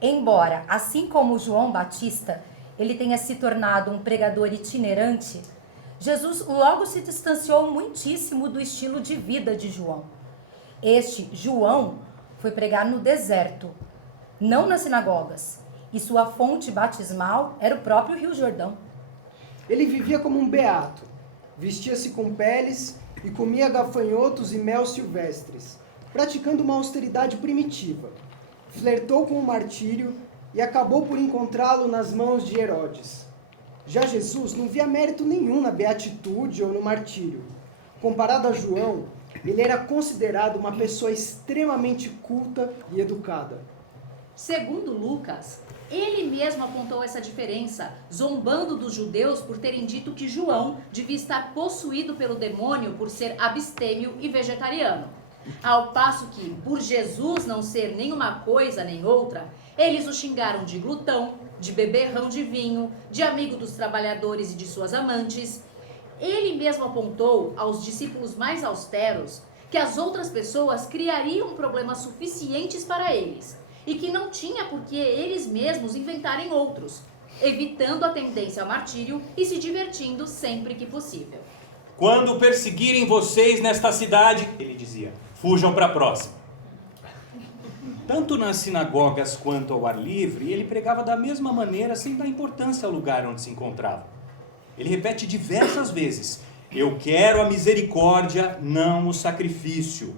Embora, assim como João Batista, ele tenha se tornado um pregador itinerante, Jesus logo se distanciou muitíssimo do estilo de vida de João. Este, João, foi pregar no deserto, não nas sinagogas, e sua fonte batismal era o próprio Rio Jordão. Ele vivia como um beato, vestia-se com peles e comia gafanhotos e mel silvestres, praticando uma austeridade primitiva. Flertou com o martírio e acabou por encontrá-lo nas mãos de Herodes. Já Jesus não via mérito nenhum na beatitude ou no martírio. Comparado a João, ele era considerado uma pessoa extremamente culta e educada. Segundo Lucas, ele mesmo apontou essa diferença, zombando dos judeus por terem dito que João devia estar possuído pelo demônio por ser abstêmio e vegetariano. Ao passo que, por Jesus não ser nenhuma coisa nem outra, eles o xingaram de glutão, de beberrão de vinho, de amigo dos trabalhadores e de suas amantes. Ele mesmo apontou aos discípulos mais austeros que as outras pessoas criariam problemas suficientes para eles e que não tinha por que eles mesmos inventarem outros, evitando a tendência ao martírio e se divertindo sempre que possível. Quando perseguirem vocês nesta cidade, ele dizia, fujam para a próxima. Tanto nas sinagogas quanto ao ar livre, ele pregava da mesma maneira, sem dar importância ao lugar onde se encontrava. Ele repete diversas vezes, eu quero a misericórdia, não o sacrifício,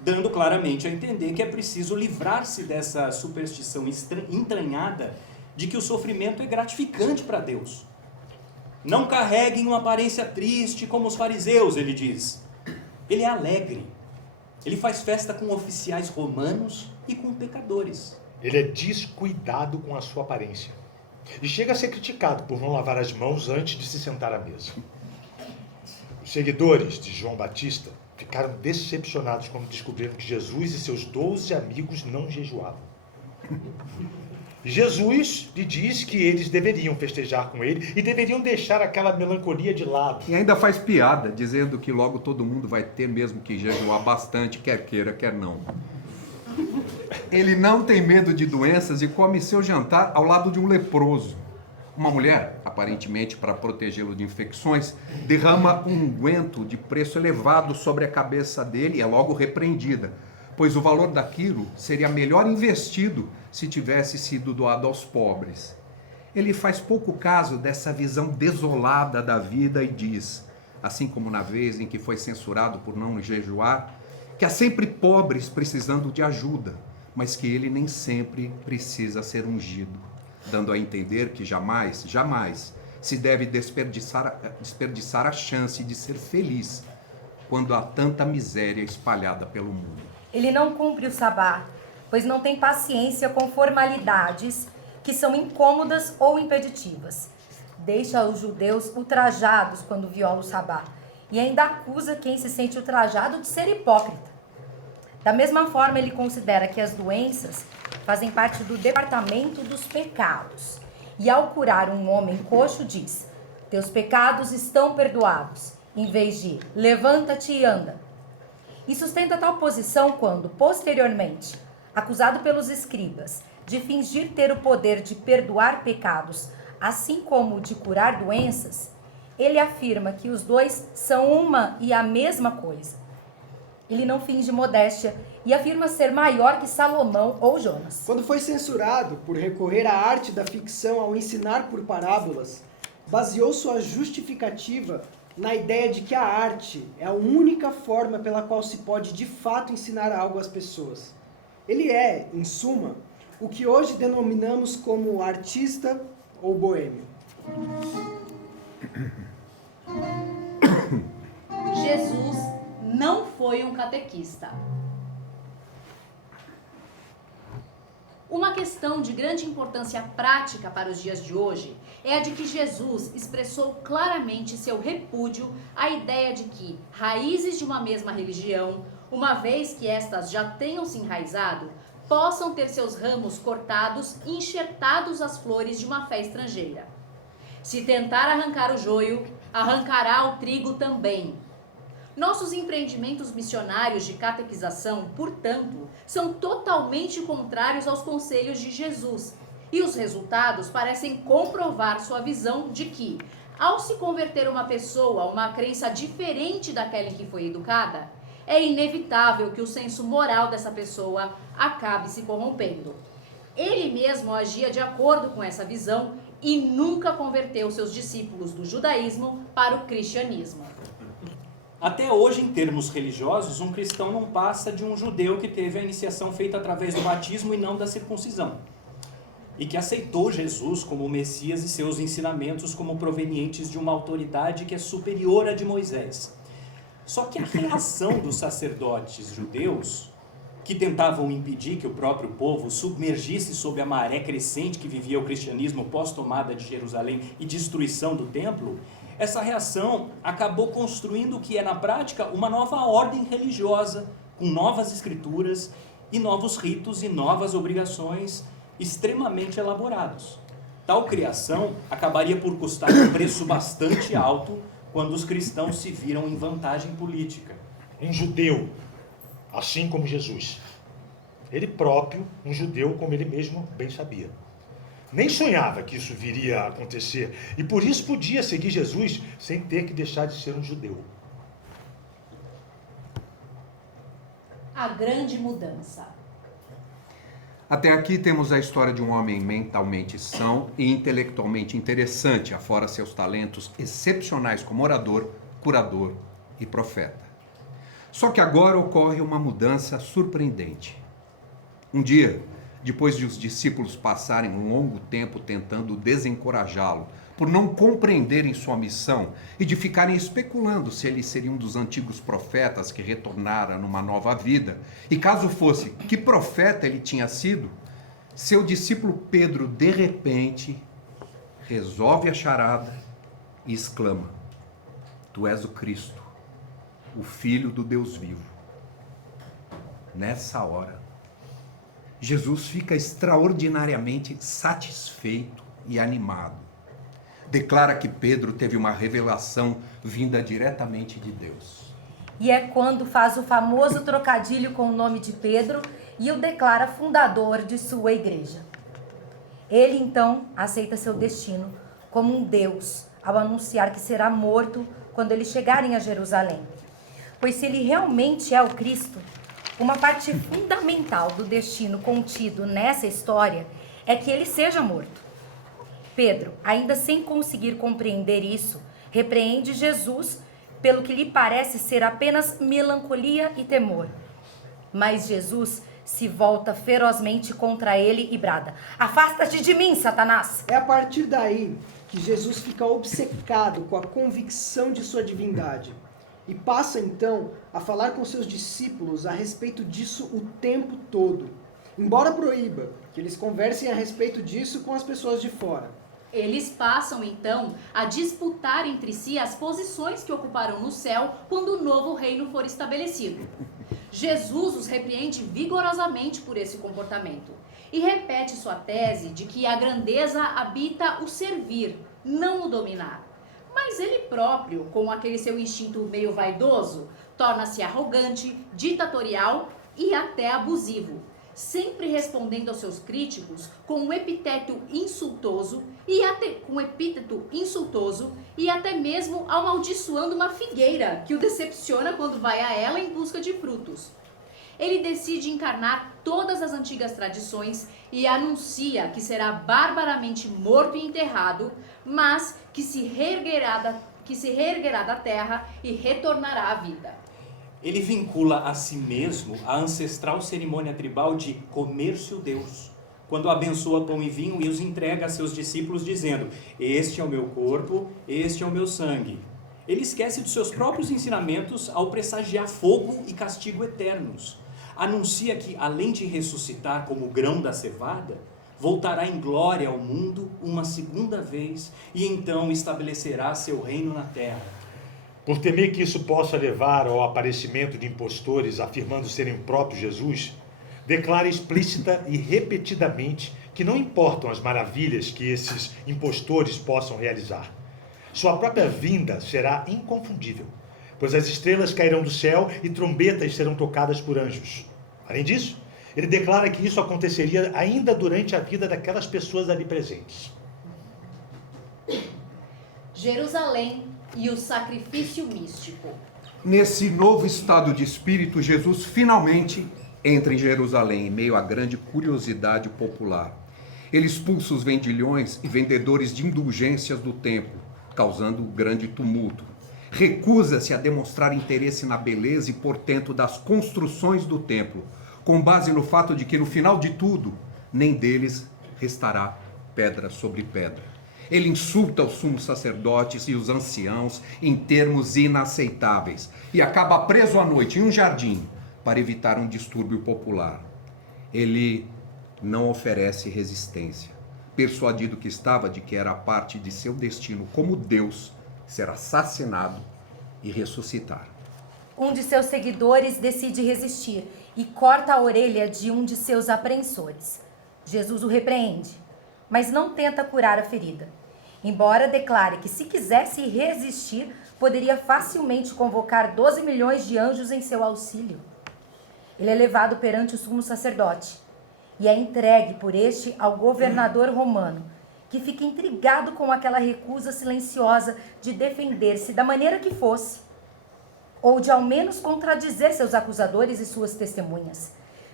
dando claramente a entender que é preciso livrar-se dessa superstição entranhada de que o sofrimento é gratificante para Deus. Não carreguem uma aparência triste como os fariseus, ele diz. Ele é alegre. Ele faz festa com oficiais romanos e com pecadores. Ele é descuidado com a sua aparência. E chega a ser criticado por não lavar as mãos antes de se sentar à mesa. Os seguidores de João Batista ficaram decepcionados quando descobriram que Jesus e seus 12 amigos não jejuavam. E Jesus lhe diz que eles deveriam festejar com ele e deveriam deixar aquela melancolia de lado. E ainda faz piada, dizendo que logo todo mundo vai ter mesmo que jejuar bastante, quer queira, quer não. Ele não tem medo de doenças e come seu jantar ao lado de um leproso. Uma mulher, aparentemente para protegê-lo de infecções, derrama um unguento de preço elevado sobre a cabeça dele e é logo repreendida, pois o valor daquilo seria melhor investido se tivesse sido doado aos pobres. Ele faz pouco caso dessa visão desolada da vida e diz, assim como na vez em que foi censurado por não jejuar, que há sempre pobres precisando de ajuda, mas que ele nem sempre precisa ser ungido, dando a entender que jamais se deve desperdiçar a chance de ser feliz quando há tanta miséria espalhada pelo mundo. Ele não cumpre o sabá, pois não tem paciência com formalidades que são incômodas ou impeditivas. Deixa os judeus ultrajados quando viola o sabá e ainda acusa quem se sente ultrajado de ser hipócrita. Da mesma forma, ele considera que as doenças fazem parte do departamento dos pecados. E ao curar um homem coxo, diz, teus pecados estão perdoados, em vez de levanta-te e anda. E sustenta tal posição quando, posteriormente, acusado pelos escribas de fingir ter o poder de perdoar pecados, assim como de curar doenças, ele afirma que os dois são uma e a mesma coisa. Ele não finge modéstia e afirma ser maior que Salomão ou Jonas. Quando foi censurado por recorrer à arte da ficção ao ensinar por parábolas, baseou sua justificativa na ideia de que a arte é a única forma pela qual se pode de fato ensinar algo às pessoas. Ele é, em suma, o que hoje denominamos como artista ou boêmio. Jesus não foi um catequista. Uma questão de grande importância prática para os dias de hoje é a de que Jesus expressou claramente seu repúdio à ideia de que raízes de uma mesma religião, uma vez que estas já tenham se enraizado, possam ter seus ramos cortados e enxertados às flores de uma fé estrangeira. Se tentar arrancar o joio, arrancará o trigo também. Nossos empreendimentos missionários de catequização, portanto, são totalmente contrários aos conselhos de Jesus, e os resultados parecem comprovar sua visão de que, ao se converter uma pessoa a uma crença diferente daquela em que foi educada, é inevitável que o senso moral dessa pessoa acabe se corrompendo. Ele mesmo agia de acordo com essa visão e nunca converteu seus discípulos do judaísmo para o cristianismo. Até hoje, em termos religiosos, um cristão não passa de um judeu que teve a iniciação feita através do batismo e não da circuncisão, e que aceitou Jesus como o Messias e seus ensinamentos como provenientes de uma autoridade que é superior à de Moisés. Só que a reação dos sacerdotes judeus, que tentavam impedir que o próprio povo submergisse sob a maré crescente que vivia o cristianismo pós-tomada de Jerusalém e destruição do templo, essa reação acabou construindo o que é, na prática, uma nova ordem religiosa, com novas escrituras e novos ritos e novas obrigações extremamente elaborados. Tal criação acabaria por custar um preço bastante alto quando os cristãos se viram em vantagem política. Um judeu, assim como Jesus. Ele próprio, um judeu, como ele mesmo bem sabia. Nem sonhava que isso viria a acontecer, e por isso podia seguir Jesus sem ter que deixar de ser um judeu. A grande mudança. Até aqui temos a história de um homem mentalmente são e intelectualmente interessante, afora seus talentos excepcionais como orador, curador e profeta. Só que agora ocorre uma mudança surpreendente. Um dia, depois de os discípulos passarem um longo tempo tentando desencorajá-lo, por não compreenderem sua missão e de ficarem especulando se ele seria um dos antigos profetas que retornara numa nova vida, e caso fosse, que profeta ele tinha sido, seu discípulo Pedro, de repente, resolve a charada e exclama: Tu és o Cristo, o Filho do Deus vivo. Nessa hora, Jesus fica extraordinariamente satisfeito e animado. Declara que Pedro teve uma revelação vinda diretamente de Deus. E é quando faz o famoso trocadilho com o nome de Pedro e o declara fundador de sua igreja. Ele então aceita seu destino como um Deus ao anunciar que será morto quando eles chegarem a Jerusalém. Pois se ele realmente é o Cristo, uma parte fundamental do destino contido nessa história é que ele seja morto. Pedro, ainda sem conseguir compreender isso, repreende Jesus pelo que lhe parece ser apenas melancolia e temor. Mas Jesus se volta ferozmente contra ele e brada: Afasta-te de mim, Satanás! É a partir daí que Jesus fica obcecado com a convicção de sua divindade e passa então a falar com seus discípulos a respeito disso o tempo todo, embora proíba que eles conversem a respeito disso com as pessoas de fora. Eles passam, então, a disputar entre si as posições que ocuparão no céu quando o novo reino for estabelecido. Jesus os repreende vigorosamente por esse comportamento e repete sua tese de que a grandeza habita o servir, não o dominar. Mas ele próprio, com aquele seu instinto meio vaidoso, torna-se arrogante, ditatorial e até abusivo, sempre respondendo aos seus críticos com um epíteto insultoso e até mesmo amaldiçoando uma figueira que o decepciona quando vai a ela em busca de frutos. Ele decide encarnar todas as antigas tradições e anuncia que será barbaramente morto e enterrado, mas que se reerguerá da terra e retornará à vida. Ele vincula a si mesmo a ancestral cerimônia tribal de comer-se o Deus, quando abençoa pão e vinho e os entrega a seus discípulos dizendo: Este é o meu corpo, este é o meu sangue. Ele esquece dos seus próprios ensinamentos ao pressagiar fogo e castigo eternos. Anuncia que, além de ressuscitar como o grão da cevada, voltará em glória ao mundo uma segunda vez e então estabelecerá seu reino na terra. Por temer que isso possa levar ao aparecimento de impostores afirmando serem o próprio Jesus, declara explícita e repetidamente que não importam as maravilhas que esses impostores possam realizar. Sua própria vinda será inconfundível, pois as estrelas cairão do céu e trombetas serão tocadas por anjos. Além disso, ele declara que isso aconteceria ainda durante a vida daquelas pessoas ali presentes. Jerusalém e o sacrifício místico. Nesse novo estado de espírito, Jesus finalmente entra em Jerusalém, em meio à grande curiosidade popular. Ele expulsa os vendilhões e vendedores de indulgências do templo, causando grande tumulto. Recusa-se a demonstrar interesse na beleza e portento das construções do templo, com base no fato de que, no final de tudo, nem deles restará pedra sobre pedra. Ele insulta os sumos sacerdotes e os anciãos em termos inaceitáveis e acaba preso à noite em um jardim para evitar um distúrbio popular. Ele não oferece resistência, persuadido que estava de que era parte de seu destino como Deus ser assassinado e ressuscitar. Um de seus seguidores decide resistir e corta a orelha de um de seus apreensores. Jesus o repreende, mas não tenta curar a ferida, embora declare que, se quisesse resistir, poderia facilmente convocar 12 milhões de anjos em seu auxílio. Ele é levado perante o sumo sacerdote e é entregue por este ao governador romano, que fica intrigado com aquela recusa silenciosa de defender-se da maneira que fosse, ou de ao menos contradizer seus acusadores e suas testemunhas.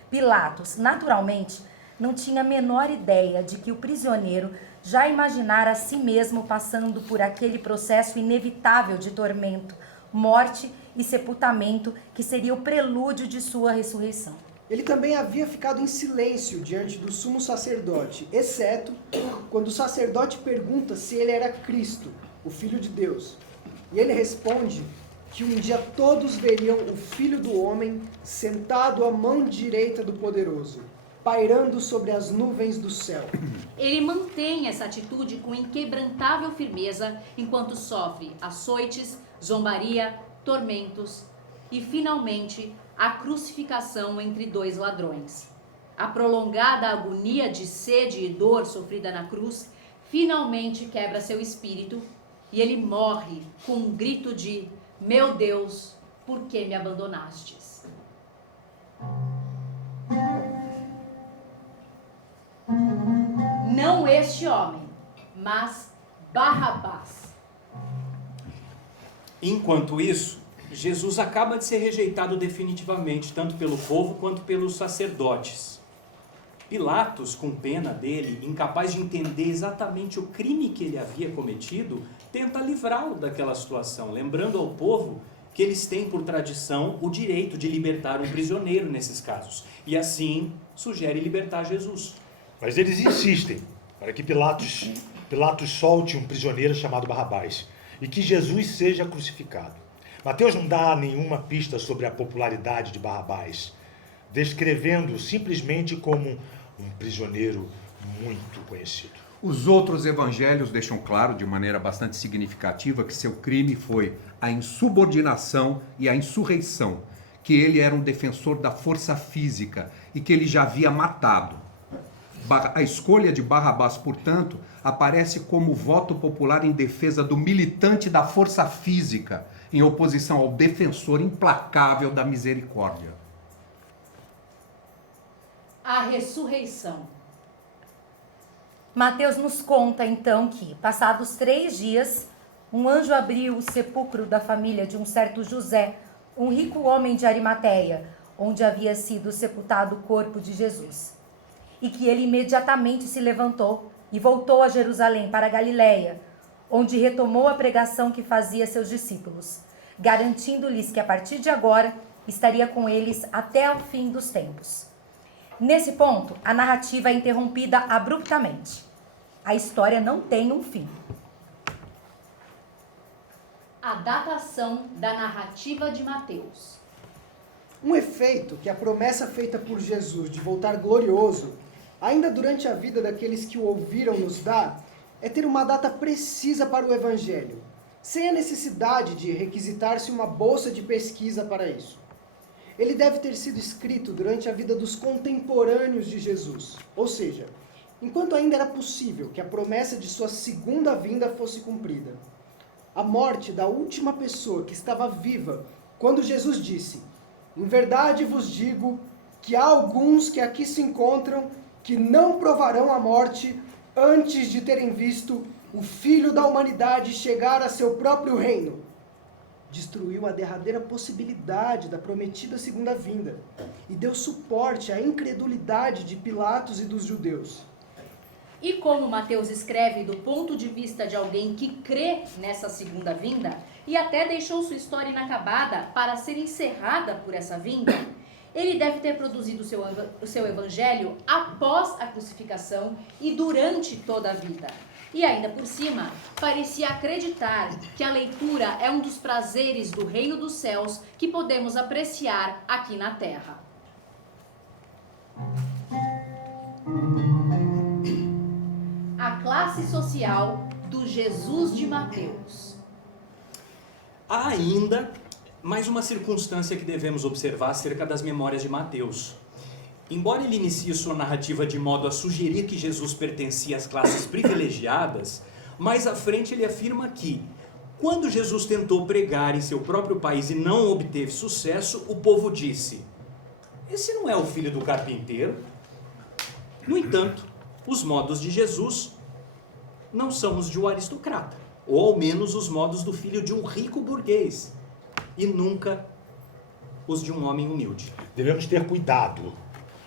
Pilatos, naturalmente, não tinha a menor ideia de que o prisioneiro já imaginara a si mesmo passando por aquele processo inevitável de tormento, morte e sepultamento que seria o prelúdio de sua ressurreição. Ele também havia ficado em silêncio diante do sumo sacerdote, exceto quando o sacerdote pergunta se ele era Cristo, o Filho de Deus. E ele responde que um dia todos veriam o Filho do Homem sentado à mão direita do Poderoso, pairando sobre as nuvens do céu. Ele mantém essa atitude com inquebrantável firmeza enquanto sofre açoites, zombaria, tormentos e, finalmente, a crucificação entre dois ladrões. A prolongada agonia de sede e dor sofrida na cruz finalmente quebra seu espírito e ele morre com um grito de: "Meu Deus, por que me abandonastes?" Não este homem, mas Barrabás. Enquanto isso, Jesus acaba de ser rejeitado definitivamente, tanto pelo povo quanto pelos sacerdotes. Pilatos, com pena dele, incapaz de entender exatamente o crime que ele havia cometido, tenta livrá-lo daquela situação, lembrando ao povo que eles têm por tradição o direito de libertar um prisioneiro nesses casos. E assim, sugere libertar Jesus. Mas eles insistem para que Pilatos solte um prisioneiro chamado Barrabás e que Jesus seja crucificado. Mateus não dá nenhuma pista sobre a popularidade de Barrabás, descrevendo-o simplesmente como um prisioneiro muito conhecido. Os outros evangelhos deixam claro, de maneira bastante significativa, que seu crime foi a insubordinação e a insurreição, que ele era um defensor da força física e que ele já havia matado. A escolha de Barrabás, portanto, aparece como voto popular em defesa do militante da força física, em oposição ao defensor implacável da misericórdia. A ressurreição. Mateus nos conta, então, que, passados 3 dias, um anjo abriu o sepulcro da família de um certo José, um rico homem de Arimateia, onde havia sido sepultado o corpo de Jesus. E que ele imediatamente se levantou e voltou a Jerusalém, para a Galiléia, onde retomou a pregação que fazia a seus discípulos, garantindo-lhes que a partir de agora estaria com eles até ao fim dos tempos. Nesse ponto, a narrativa é interrompida abruptamente. A história não tem um fim. A datação da narrativa de Mateus. Um efeito que a promessa feita por Jesus de voltar glorioso, ainda durante a vida daqueles que o ouviram, nos dá, é ter uma data precisa para o Evangelho, sem a necessidade de requisitar-se uma bolsa de pesquisa para isso. Ele deve ter sido escrito durante a vida dos contemporâneos de Jesus, ou seja, enquanto ainda era possível que a promessa de sua segunda vinda fosse cumprida. A morte da última pessoa que estava viva quando Jesus disse: "Em verdade vos digo que há alguns que aqui se encontram que não provarão a morte antes de terem visto o Filho da Humanidade chegar a seu próprio reino." destruiu a derradeira possibilidade da prometida segunda vinda e deu suporte à incredulidade de Pilatos e dos judeus. E como Mateus escreve do ponto de vista de alguém que crê nessa segunda vinda e até deixou sua história inacabada para ser encerrada por essa vinda, ele deve ter produzido o seu evangelho após a crucificação e durante toda a vida. E ainda por cima, parecia acreditar que a leitura é um dos prazeres do reino dos céus que podemos apreciar aqui na terra. A classe social do Jesus de Mateus. Há ainda mais uma circunstância que devemos observar acerca das memórias de Mateus. Embora ele inicie sua narrativa de modo a sugerir que Jesus pertencia às classes privilegiadas, mais à frente ele afirma que, quando Jesus tentou pregar em seu próprio país e não obteve sucesso, o povo disse: "Esse não é o filho do carpinteiro?" No entanto, os modos de Jesus não são os de um aristocrata, ou ao menos os modos do filho de um rico burguês, e nunca os de um homem humilde. Devemos ter cuidado,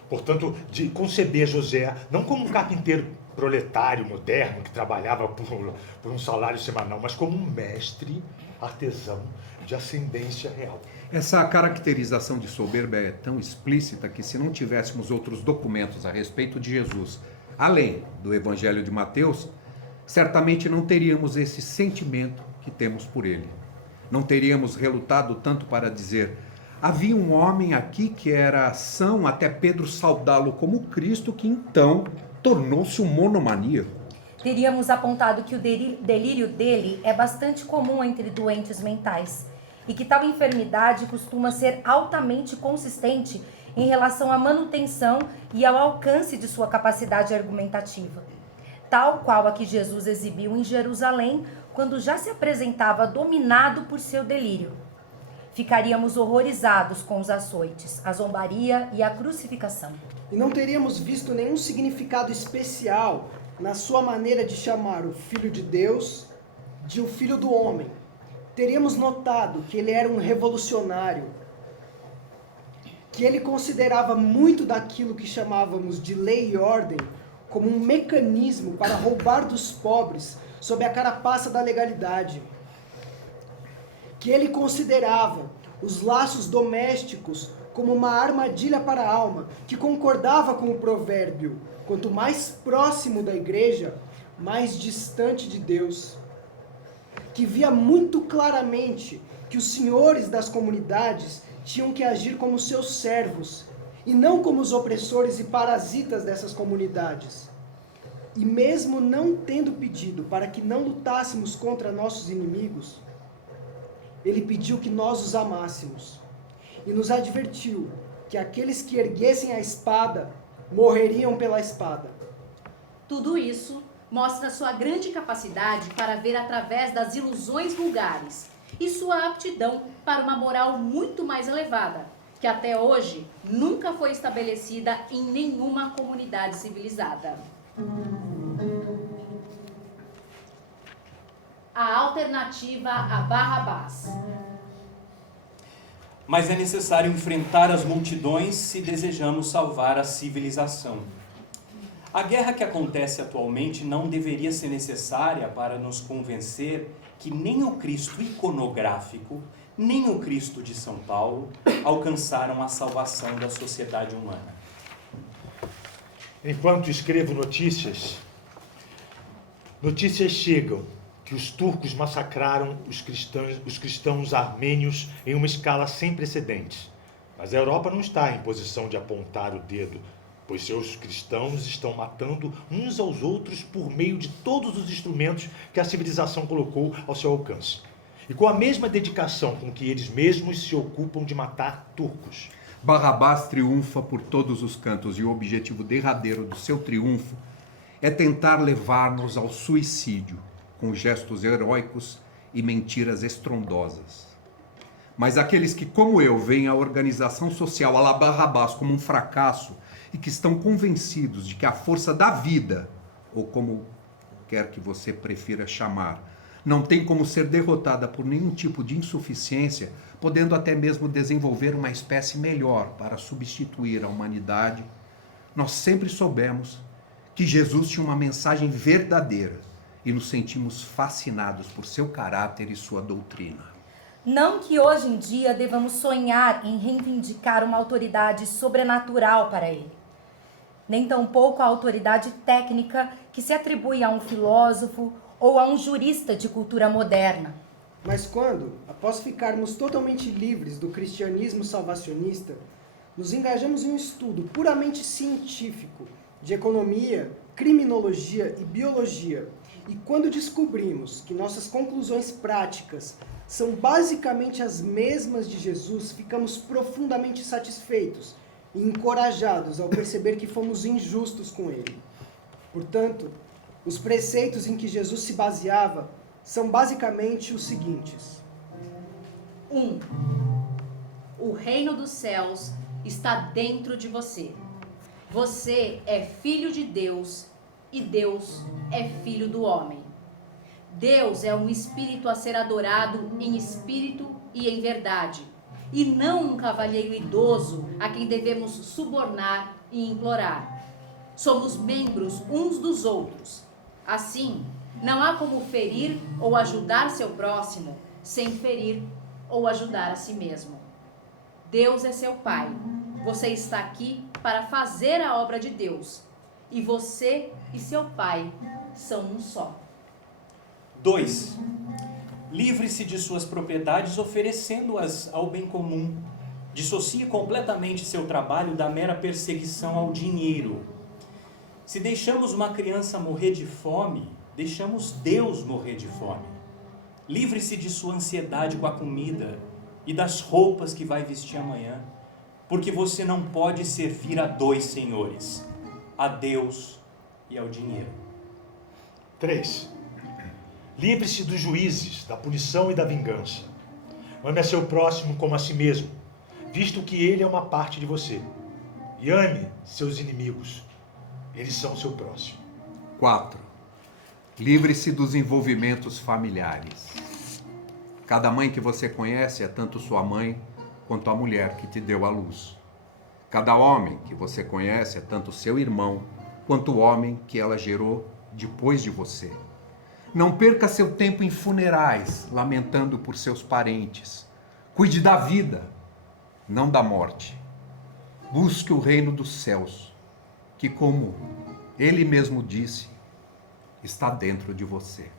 portanto, de conceber José não como um carpinteiro proletário moderno que trabalhava por um salário semanal, mas como um mestre artesão de ascendência real. Essa caracterização de soberba é tão explícita que, se não tivéssemos outros documentos a respeito de Jesus, além do Evangelho de Mateus, certamente não teríamos esse sentimento que temos por ele. Não teríamos relutado tanto para dizer: havia um homem aqui que era são até Pedro saudá-lo como Cristo, que então tornou-se um monomaníaco. Teríamos apontado que o delírio dele é bastante comum entre doentes mentais e que tal enfermidade costuma ser altamente consistente em relação à manutenção e ao alcance de sua capacidade argumentativa, tal qual a que Jesus exibiu em Jerusalém quando já se apresentava dominado por seu delírio. Ficaríamos horrorizados com os açoites, a zombaria e a crucificação. E não teríamos visto nenhum significado especial na sua maneira de chamar o Filho de Deus de o Filho do Homem. Teríamos notado que ele era um revolucionário, que ele considerava muito daquilo que chamávamos de lei e ordem como um mecanismo para roubar dos pobres sob a carapaça da legalidade. Que ele considerava os laços domésticos como uma armadilha para a alma, que concordava com o provérbio: quanto mais próximo da igreja, mais distante de Deus. Que via muito claramente que os senhores das comunidades tinham que agir como seus servos, e não como os opressores e parasitas dessas comunidades. E mesmo não tendo pedido para que não lutássemos contra nossos inimigos, ele pediu que nós os amássemos, e nos advertiu que aqueles que erguessem a espada morreriam pela espada. Tudo isso mostra sua grande capacidade para ver através das ilusões vulgares e sua aptidão para uma moral muito mais elevada, que até hoje nunca foi estabelecida em nenhuma comunidade civilizada. A alternativa a Barrabás. Mas é necessário enfrentar as multidões se desejamos salvar a civilização. A guerra que acontece atualmente não deveria ser necessária para nos convencer que nem o Cristo iconográfico, nem o Cristo de São Paulo alcançaram a salvação da sociedade humana. Enquanto escrevo notícias chegam que os turcos massacraram os cristãos armênios em uma escala sem precedentes. Mas a Europa não está em posição de apontar o dedo, pois seus cristãos estão matando uns aos outros por meio de todos os instrumentos que a civilização colocou ao seu alcance. E com a mesma dedicação com que eles mesmos se ocupam de matar turcos. Barrabás triunfa por todos os cantos e o objetivo derradeiro do seu triunfo é tentar levar-nos ao suicídio, com gestos heróicos e mentiras estrondosas. Mas aqueles que, como eu, veem a organização social à la Barrabás como um fracasso e que estão convencidos de que a força da vida, ou como quer que você prefira chamar, não tem como ser derrotada por nenhum tipo de insuficiência, podendo até mesmo desenvolver uma espécie melhor para substituir a humanidade, nós sempre soubemos que Jesus tinha uma mensagem verdadeira e nos sentimos fascinados por seu caráter e sua doutrina. Não que hoje em dia devamos sonhar em reivindicar uma autoridade sobrenatural para ele, nem tampouco a autoridade técnica que se atribui a um filósofo ou a um jurista de cultura moderna. Mas quando, após ficarmos totalmente livres do cristianismo salvacionista, nos engajamos em um estudo puramente científico de economia, criminologia e biologia, e quando descobrimos que nossas conclusões práticas são basicamente as mesmas de Jesus, ficamos profundamente satisfeitos e encorajados ao perceber que fomos injustos com ele. Portanto, os preceitos em que Jesus se baseava são basicamente os seguintes. 1. O reino dos céus está dentro de você. Você é filho de Deus e Deus é filho do homem. Deus é um espírito a ser adorado em espírito e em verdade, e não um cavalheiro idoso a quem devemos subornar e implorar. Somos membros uns dos outros. Assim, não há como ferir ou ajudar seu próximo sem ferir ou ajudar a si mesmo. Deus é seu Pai. Você está aqui para fazer a obra de Deus. E você e seu Pai são um só. 2. Livre-se de suas propriedades oferecendo-as ao bem comum. Dissocie completamente seu trabalho da mera perseguição ao dinheiro. Se deixamos uma criança morrer de fome, deixamos Deus morrer de fome. Livre-se de sua ansiedade com a comida e das roupas que vai vestir amanhã, porque você não pode servir a 2 senhores, a Deus e ao dinheiro. 3. Livre-se dos juízes, da punição e da vingança. Ame a seu próximo como a si mesmo, visto que ele é uma parte de você. E ame seus inimigos. Eles são seu próximo. 4. Livre-se dos envolvimentos familiares. Cada mãe que você conhece é tanto sua mãe quanto a mulher que te deu à luz. Cada homem que você conhece é tanto seu irmão quanto o homem que ela gerou depois de você. Não perca seu tempo em funerais, lamentando por seus parentes. Cuide da vida, não da morte. Busque o reino dos céus, que, como ele mesmo disse, está dentro de você.